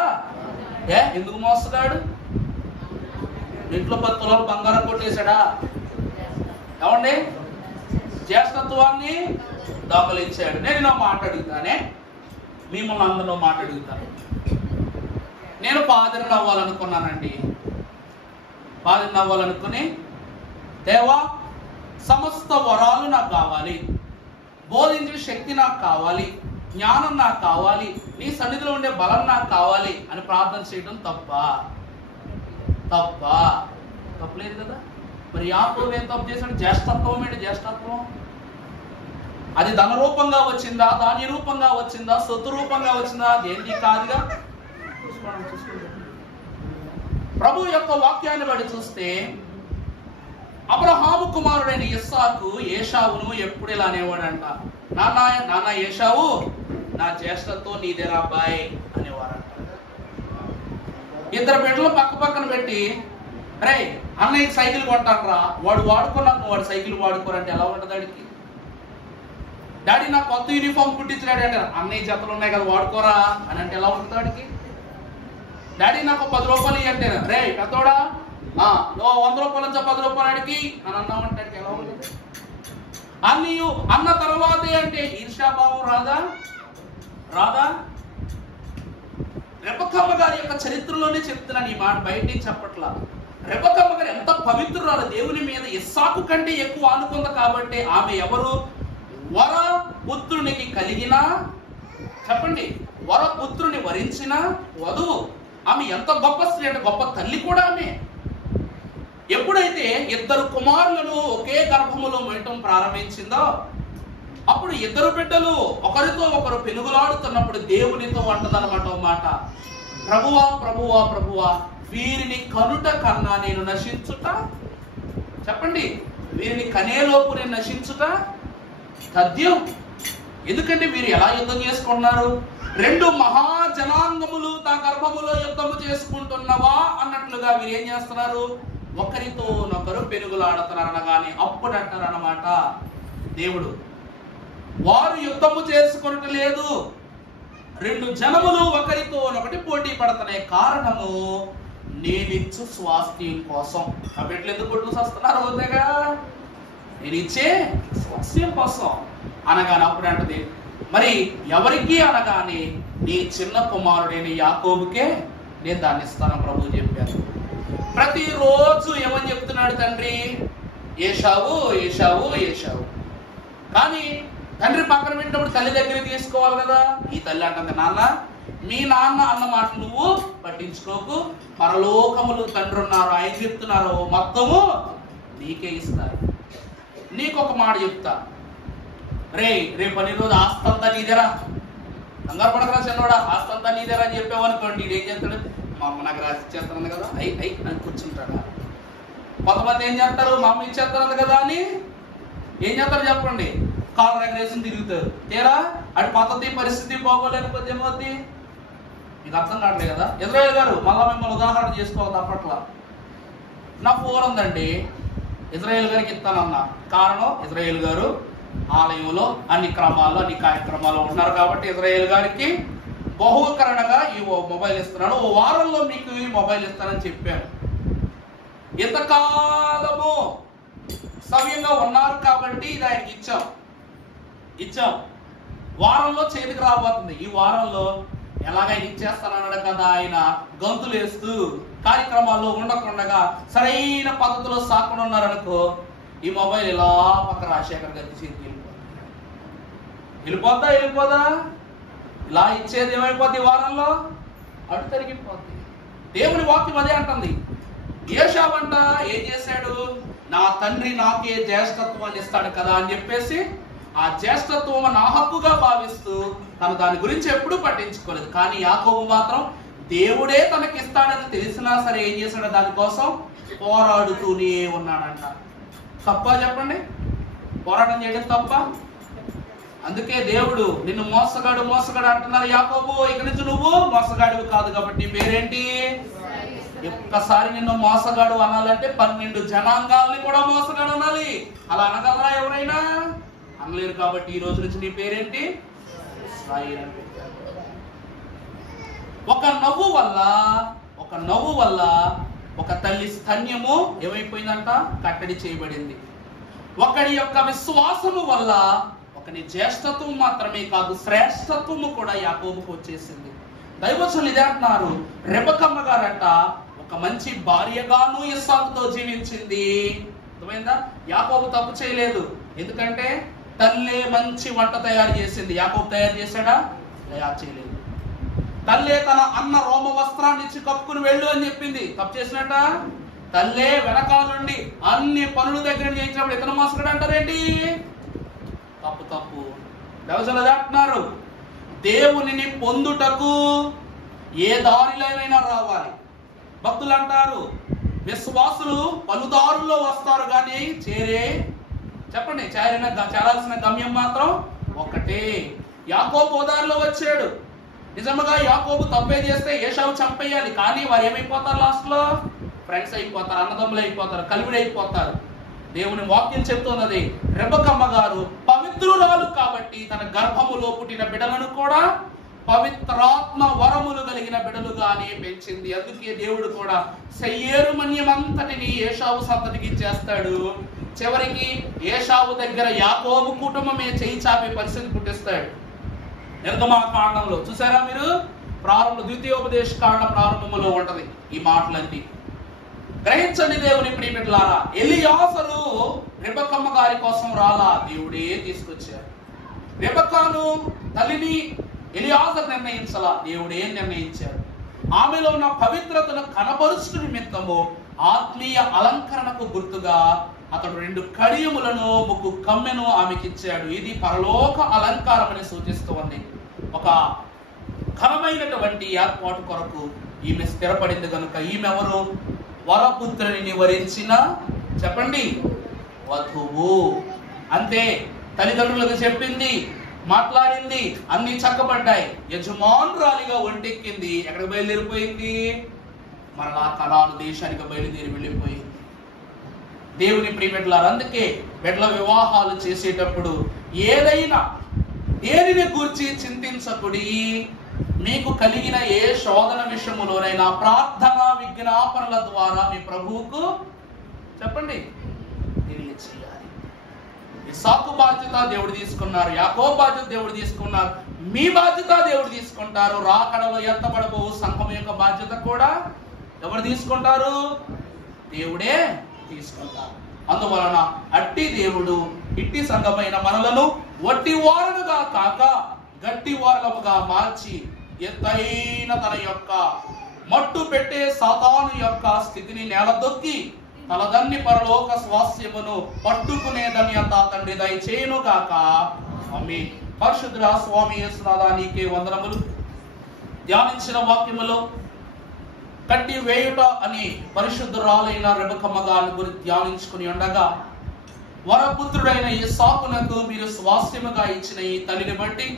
ఎందుకు మోసగాడు? ఇంట్లో 10 తులాలు బంగారం కొట్టేశాడా? ఏమండి? జ్యేష్ఠత్వాన్ని దొంగలించాడు. నేను నా మాట అడుగుతానే, మిమ్మల్ని అందరిలో మాట అడుగుతాను. నేను పాదరిని అవ్వాలనుకున్నానండి. పాదరిని అవ్వాలనుకుని, దేవా సమస్త వరాలు నాకు కావాలి, బోధించే శక్తి నాకు కావాలి, జ్ఞానం నాకు కావాలి, నీ సన్నిధిలో ఉండే బలం నాకు కావాలి అని ప్రార్థన చేయడం తప్పలేదు కదా. మరి యాకోబు ఏం తప్పు చేశాడు? జ్యేష్ఠత్వం ఏంటి? జ్యేష్ఠత్వం అది ధన రూపంగా వచ్చిందా, ధాన్య రూపంగా వచ్చిందా, సొత్తు రూపంగా వచ్చిందా? దేనికి కాదుగా. ప్రభు యొక్క వాక్యాన్ని బట్టి చూస్తే అబ్రహాము కుమారుడైన ఇస్సాకు ఏశావును ఎప్పుడు ఇలా అనేవాడంట, నాన్న ఏశావు, నా జ్యేష్ఠత్వం నీదేరా అబ్బాయి అనేవాడంట. 2 బిడ్డలు పక్క పక్కన పెట్టి, రే అన్నయ్యకి సైకిల్ కొంటాను రా, వాడు వాడుకున్నాక వాడు సైకిల్ వాడుకోరంటే ఎలా ఉంటుంది వాడికి? డాడీ నాకు కొత్త యూనిఫామ్ కుట్టించాడు అంటే, అన్నయ్య జతలు ఉన్నాయి కదా వాడుకోరా అని అంటే ఎలా ఉంటుంది వాడికి? డాడీ నాకు 10 రూపాయలు ఇవ్వంటే, రే పెద్దోడా నువ్వు 100 రూపాయలు నుంచి 10 రూపాయలకి అని అన్నామంటే ఎలా ఉంటుంది? అన్నయ్యు అన్న తర్వాతే అంటే ఈర్ష్యాభావం రాదా? రెబెక్కమ్మ గారి యొక్క చరిత్రలోనే చెప్తున్నాను ఈ మాట, బయటికి చెప్పట్లా. రెబెక్కమ్మ గారు ఎంత పవిత్రురాలు, దేవుని మీద ఇస్సాకు కంటే ఎక్కువ ఆనుకుంది. కాబట్టి ఆమె ఎవరు? వర పుత్రునికి కలిగిన, చెప్పండి, వర పుత్రుని వరించిన వధువు. ఆమె ఎంత గొప్ప స్త్రీ అంటే గొప్ప తల్లి కూడా ఆమె. ఎప్పుడైతే 2 కుమారులను ఒకే గర్భములో మోయటం ప్రారంభించిందో అప్పుడు 2 బిడ్డలు ఒకరితో ఒకరు పెనుగులాడుతున్నప్పుడు దేవునితో అంటదన్నమాట మాట, ప్రభువా వీరిని కనుట కన్నా నేను నశించుట, చెప్పండి, వీరిని కనేలోపు నేను నశించుట తథ్యం. ఎందుకంటే వీరు ఎలా యుద్ధం చేసుకుంటున్నారు? రెండు మహాజనాంగములు తా గర్భములో యుద్ధము చేసుకుంటున్నవా అన్నట్లుగా వీరు ఏం చేస్తున్నారు? ఒకరితోనొకరు పెనుగులాడుతున్నారు అనగానే అప్పుడు అంటారు అన్నమాట దేవుడు, వారు యుద్ధము చేసుకున్నట్టు లేదు, రెండు జనములు ఒకరితోనొకటి పోటీ పడుతున్నాయి. కారణము నేనిచ్చు స్వాస్థ్యం కోసం. ఆ బిడ్డలు ఎందుకు కొట్టుకు వస్తున్నారు? వద్దగా నేను ఇచ్చే స్వాస్థ్యం కోసం అనగానే అప్పుడు అంటది, మరి ఎవరికి అనగానే నీ చిన్న కుమారుడైన యాకోబుకే నేను దాన్ని ఇస్తాను ప్రభు చెప్పారు. ప్రతిరోజు ఏమని చెప్తున్నాడు తండ్రి? ఏశావు ఏశావు ఏశావు. కానీ తండ్రి పక్కన పెట్టినప్పుడు తల్లి దగ్గరికి తీసుకోవాలి కదా. ఈ తల్లి అంటుంది, నాన్న మీ నాన్న అన్న మాట నువ్వు పట్టించుకోకు, పరలోకములు తండ్రి ఉన్నారు, ఆయన చెప్తున్నారు మొత్తము నీకే ఇస్తారు. నీకొక మాట చెప్తా, రేపు అన్ని రోజు ఆస్తంతా నీదేరా, కంగారు పడకరా చిన్నవాడా, ఆస్తంతా నీదేరా అని చెప్పావనుకోండి, ఏం చేస్తాడు? మా అమ్మ నాకు రాసి ఇచ్చేస్తాను కదా అని కూర్చుంటాడా? కొంతమంది ఏం చేస్తారు? మా అమ్మ ఇచ్చేస్తాను కదా అని ఏం చేస్తారు చెప్పండి? కాలు రంగేసి తిరుగుతారు. తీరా అటు పద్ధతి పరిస్థితి బాగోలేకపోతే ఏమవుద్ది? మీకు అర్థం కావట్లేదు కదా. ఇజ్రాయేల్ గారు మళ్ళా మిమ్మల్ని ఉదాహరణ చేసుకోవాలి తప్పట్లా. నా ఫోన్ ఉందండి, ఇజ్రాయేల్ గారికి ఇస్తానన్నా. కారణం ఇజ్రాయేల్ గారు ఆలయంలో అన్ని క్రమాల్లో అన్ని కార్యక్రమాలు ఉన్నారు కాబట్టి ఇజ్రాయేల్ గారికి బహుకరణగా ఈ మొబైల్ ఇస్తున్నాను, ఓ వారంలో మీకు ఈ మొబైల్ ఇస్తానని చెప్పాను. ఇంతకాలము సవ్యంగా ఉన్నారు కాబట్టి ఇది ఆయనకి ఇచ్చాం. వారంలో చేతికి రాబోతుంది. ఈ వారంలో ఎలాగైనా ఇచ్చేస్తానన్నాడు కదా, ఆయన గంతులు వేస్తూ కార్యక్రమాల్లో ఉండకుండా సరైన పద్ధతిలో సాకుండా ఉన్నారనుకో, ఈ మొబైల్ ఇలా పక్క రాజశేఖర్ గారికి చేతికి వెళ్ళిపోదా? ఇలా ఇచ్చేది ఏమైపోద్ది? వారంలో అటు తరిగిపోద్ది. దేవుని వాక్యం అదే అంటుంది. ఏశావంట ఏం చేశాడు? నా తండ్రి నాకే జ్యేష్ఠత్వాన్ని ఇస్తాడు కదా అని చెప్పేసి ఆ జ్యేష్ఠత్వం నా హక్కుగా భావిస్తూ తను దాని గురించి ఎప్పుడూ పట్టించుకోలేదు. కానీ యాకోబు మాత్రం దేవుడే తనకి ఇస్తాడని తెలిసినా సరే ఏం చేశాడు? దానికోసం పోరాడుతూనే ఉన్నాడంట. తప్ప చెప్పండి? పోరాటం చేయడం తప్ప? అందుకే దేవుడు నిన్ను మోసగాడు అంటున్నారు. యాకోబు, ఇక నుంచి నువ్వు మోసగాడివి కాదు కాబట్టి నీ పేరేంటి? ఒక్కసారి నిన్ను మోసగాడు అనాలంటే 12 జనాంగాల్ని కూడా మోసగాడు అనాలి. అలా అనగలరా ఎవరైనా? అనలేరు. కాబట్టి ఈ రోజు నుంచి నీ పేరేంటి? ఇశ్రాయేలు అని పెట్టారు. ఒక నవ్వు వల్ల ఒక తల్లి స్తన్యము ఏమైపోయిందంట? కట్టడి చేయబడింది. ఒకడి యొక్క విశ్వాసము వల్ల ఒకని జ్యేష్ఠత్వం మాత్రమే కాదు, శ్రేష్ఠత్వము కూడా యాకోబుకు వచ్చేసింది. దైవజనులు ఇదే అంటున్నారు. రెబెక్కమ్మ గారంట ఒక మంచి భార్యగాను ఇస్సాకుతో జీవించింది. అర్థమైందా? యాకోబు తప్పు చేయలేదు. ఎందుకంటే తల్లే మంచి వంట తయారు చేసింది. యాకోబు తయారు చేశాడా? తయారు చేయలేదు. తల్లే తన అన్న రోమ వస్త్రాన్ని ఇచ్చి కప్పుకుని వెళ్ళు అని చెప్పింది. తప్పు చేసినట్ట? తల్లే వెనకాల నుండి అన్ని పనుల దగ్గర చేయించినప్పుడు ఇతను మోసగాడు అంటారేంటి? తప్పు. దైవజనులు అంటున్నారు, దేవునిని పొందుటకు ఏ దారిలోనైనా రావాలి. భక్తులు అంటారు, విశ్వాసులు పలుదారుల్లో వస్తారు కానీ చేరాల్సిన గమ్యం మాత్రం ఒక్కటే. యాకోబు ఓదారిలో వచ్చాడు. నిజంగా యాకోబు తప్పే చేస్తే ఏశావు చంపేయాలి. కానీ వారు ఏమైపోతారు? లాస్ట్ లో ఫ్రెండ్స్ అయిపోతారు, అన్నదమ్ములు అయిపోతారు, కలివిడి అయిపోతారు. దేవుని వాక్యం చెప్తున్నది, రెబెక్కమ్మ గారు పవిత్రురాలు కాబట్టి తన గర్భములో పుట్టిన బిడ్డలను కూడా పవిత్రాత్మ వరములు కలిగిన బిడ్డలుగానే పెంచింది. అందుకే దేవుడు కూడా సెయ్యేరు మన్యమంతటిని ఏశావు సంతతికి ఇచ్చేస్తాడు. చివరికి ఏశావు దగ్గర యాకోబు కుటుంబమే చేయి చాపే పరిస్థితి పుట్టిస్తాడు. నిర్గమాకాండంలో చూసారా మీరు? ద్వితీయోపదేశ కాండ ప్రారంభంలో ఉంటది ఈ మాటలన్నీ. గ్రహించండి దేవుని ప్రియబిడ్డలారా, ఎలియాజరు రెబెక్కమ్మ గారి కోసం రాలా, దేవుడే తీసుకొచ్చారు. రెబెక్కను తల్లిని ఎలియాజరు నిర్ణయించాలా, దేవుడే నిర్ణయించారు. ఆమెలో ఉన్న పవిత్రతను కనపరుచు నిమిత్తము ఆత్మీయ అలంకరణకు గుర్తుగా అతడు 2 కడియములను 3 కమ్మెను ఆమెకి ఇచ్చాడు. ఇది పరలోక అలంకారం అని సూచిస్తుంది. ఒక ఘనమైనటువంటి ఏర్పాటు కొరకు ఈమె స్థిరపడింది కనుక ఈమె ఎవరు? వరపుత్రుని వరించిన చెప్పండి వధువు. అంతే. తల్లిదండ్రులకు చెప్పింది, మాట్లాడింది, అన్ని చక్కబడ్డాయి. యజమానురాలిగా ఒంటెక్కింది. ఎక్కడికి బయలుదేరిపోయింది? మరలా కనాను దేశానికి బయలుదేరి వెళ్ళిపోయింది. దేవుని ప్రియబిడ్డలారా, అందుకే బిడ్డల వివాహాలు చేసేటప్పుడు ఏదైనా దేనిని గూర్చి చింతించకుడి. మీకు కలిగిన ఏ శోధన విషయములోనైనా ప్రార్థన విజ్ఞాపనల ద్వారా మీ ప్రభువుకు చెప్పండి, తెలియచేయాలి. ఇస్సాకు బాధ్యత దేవుడు తీసుకున్నారు, యాకోబు బాధ్యత దేవుడు తీసుకున్నారు, మీ బాధ్యత దేవుడు తీసుకుంటారు. రాకడలో ఎత్తబడబో సంఘం యొక్క బాధ్యత కూడా ఎవరు తీసుకుంటారు? దేవుడే తీసుకుంటారు. అందువలన అట్టి దేవుడు ఇట్టి సంఘమైన మనలను వట్టి వారనుగా కాక గట్టి వారలుగా మార్చి ఎత్తైన తన యొక్క మట్టు పెట్టే సాతాను యొక్క స్థితిని నేలదొక్కి తలదన్ని పరలోక స్వాస్యమును పట్టుకునే ధన్యత తండ్రి దయచేయును గాక. ఆమేన్. పరిశుద్ధ స్వామి యేసునాథా నీకే వందనములు. ధ్యానించిన వాక్యములో కట్టి వేయుట అని పరిశుద్ధురాలైన రెబెక్కమ్మ గారిని గురించి ధ్యానించుకుని ఉండగా, వరపుత్రుడైన ఇస్సాకునకు మీరు స్వాస్థ్యముగా ఇచ్చిన ఈ తల్లిని బట్టి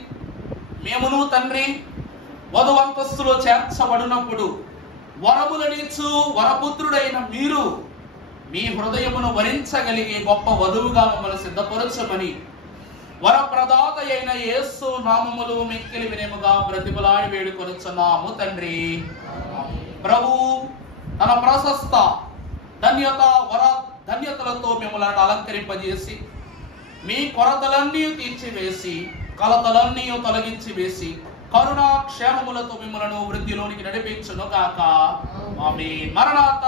మేమును తండ్రి వధువు అంతస్తులో చేర్చబడినప్పుడు వరములనిచ్చు వరపుత్రుడైన మీరు మీ హృదయమును వరించగలిగే గొప్ప వధువుగా మమ్మల్ని సిద్ధపరచమని వరప్రదాత అయిన యేసు నామములు మిక్కిలి వినయముగా బ్రతిమలాడి వేడుకొనుచున్నాము తండ్రి. ప్రభు తన ప్రశస్త ధన్యతలతో మిమ్మల్ని అలంకరింపజేసి మీ కొరతలన్నీ తీర్చివేసి కలతలన్నీ తొలగించి వేసి కరుణా క్షేమములతో మిమ్మలను వృద్ధిలోనికి నడిపించును గాక. ఆమేన్. మరణాత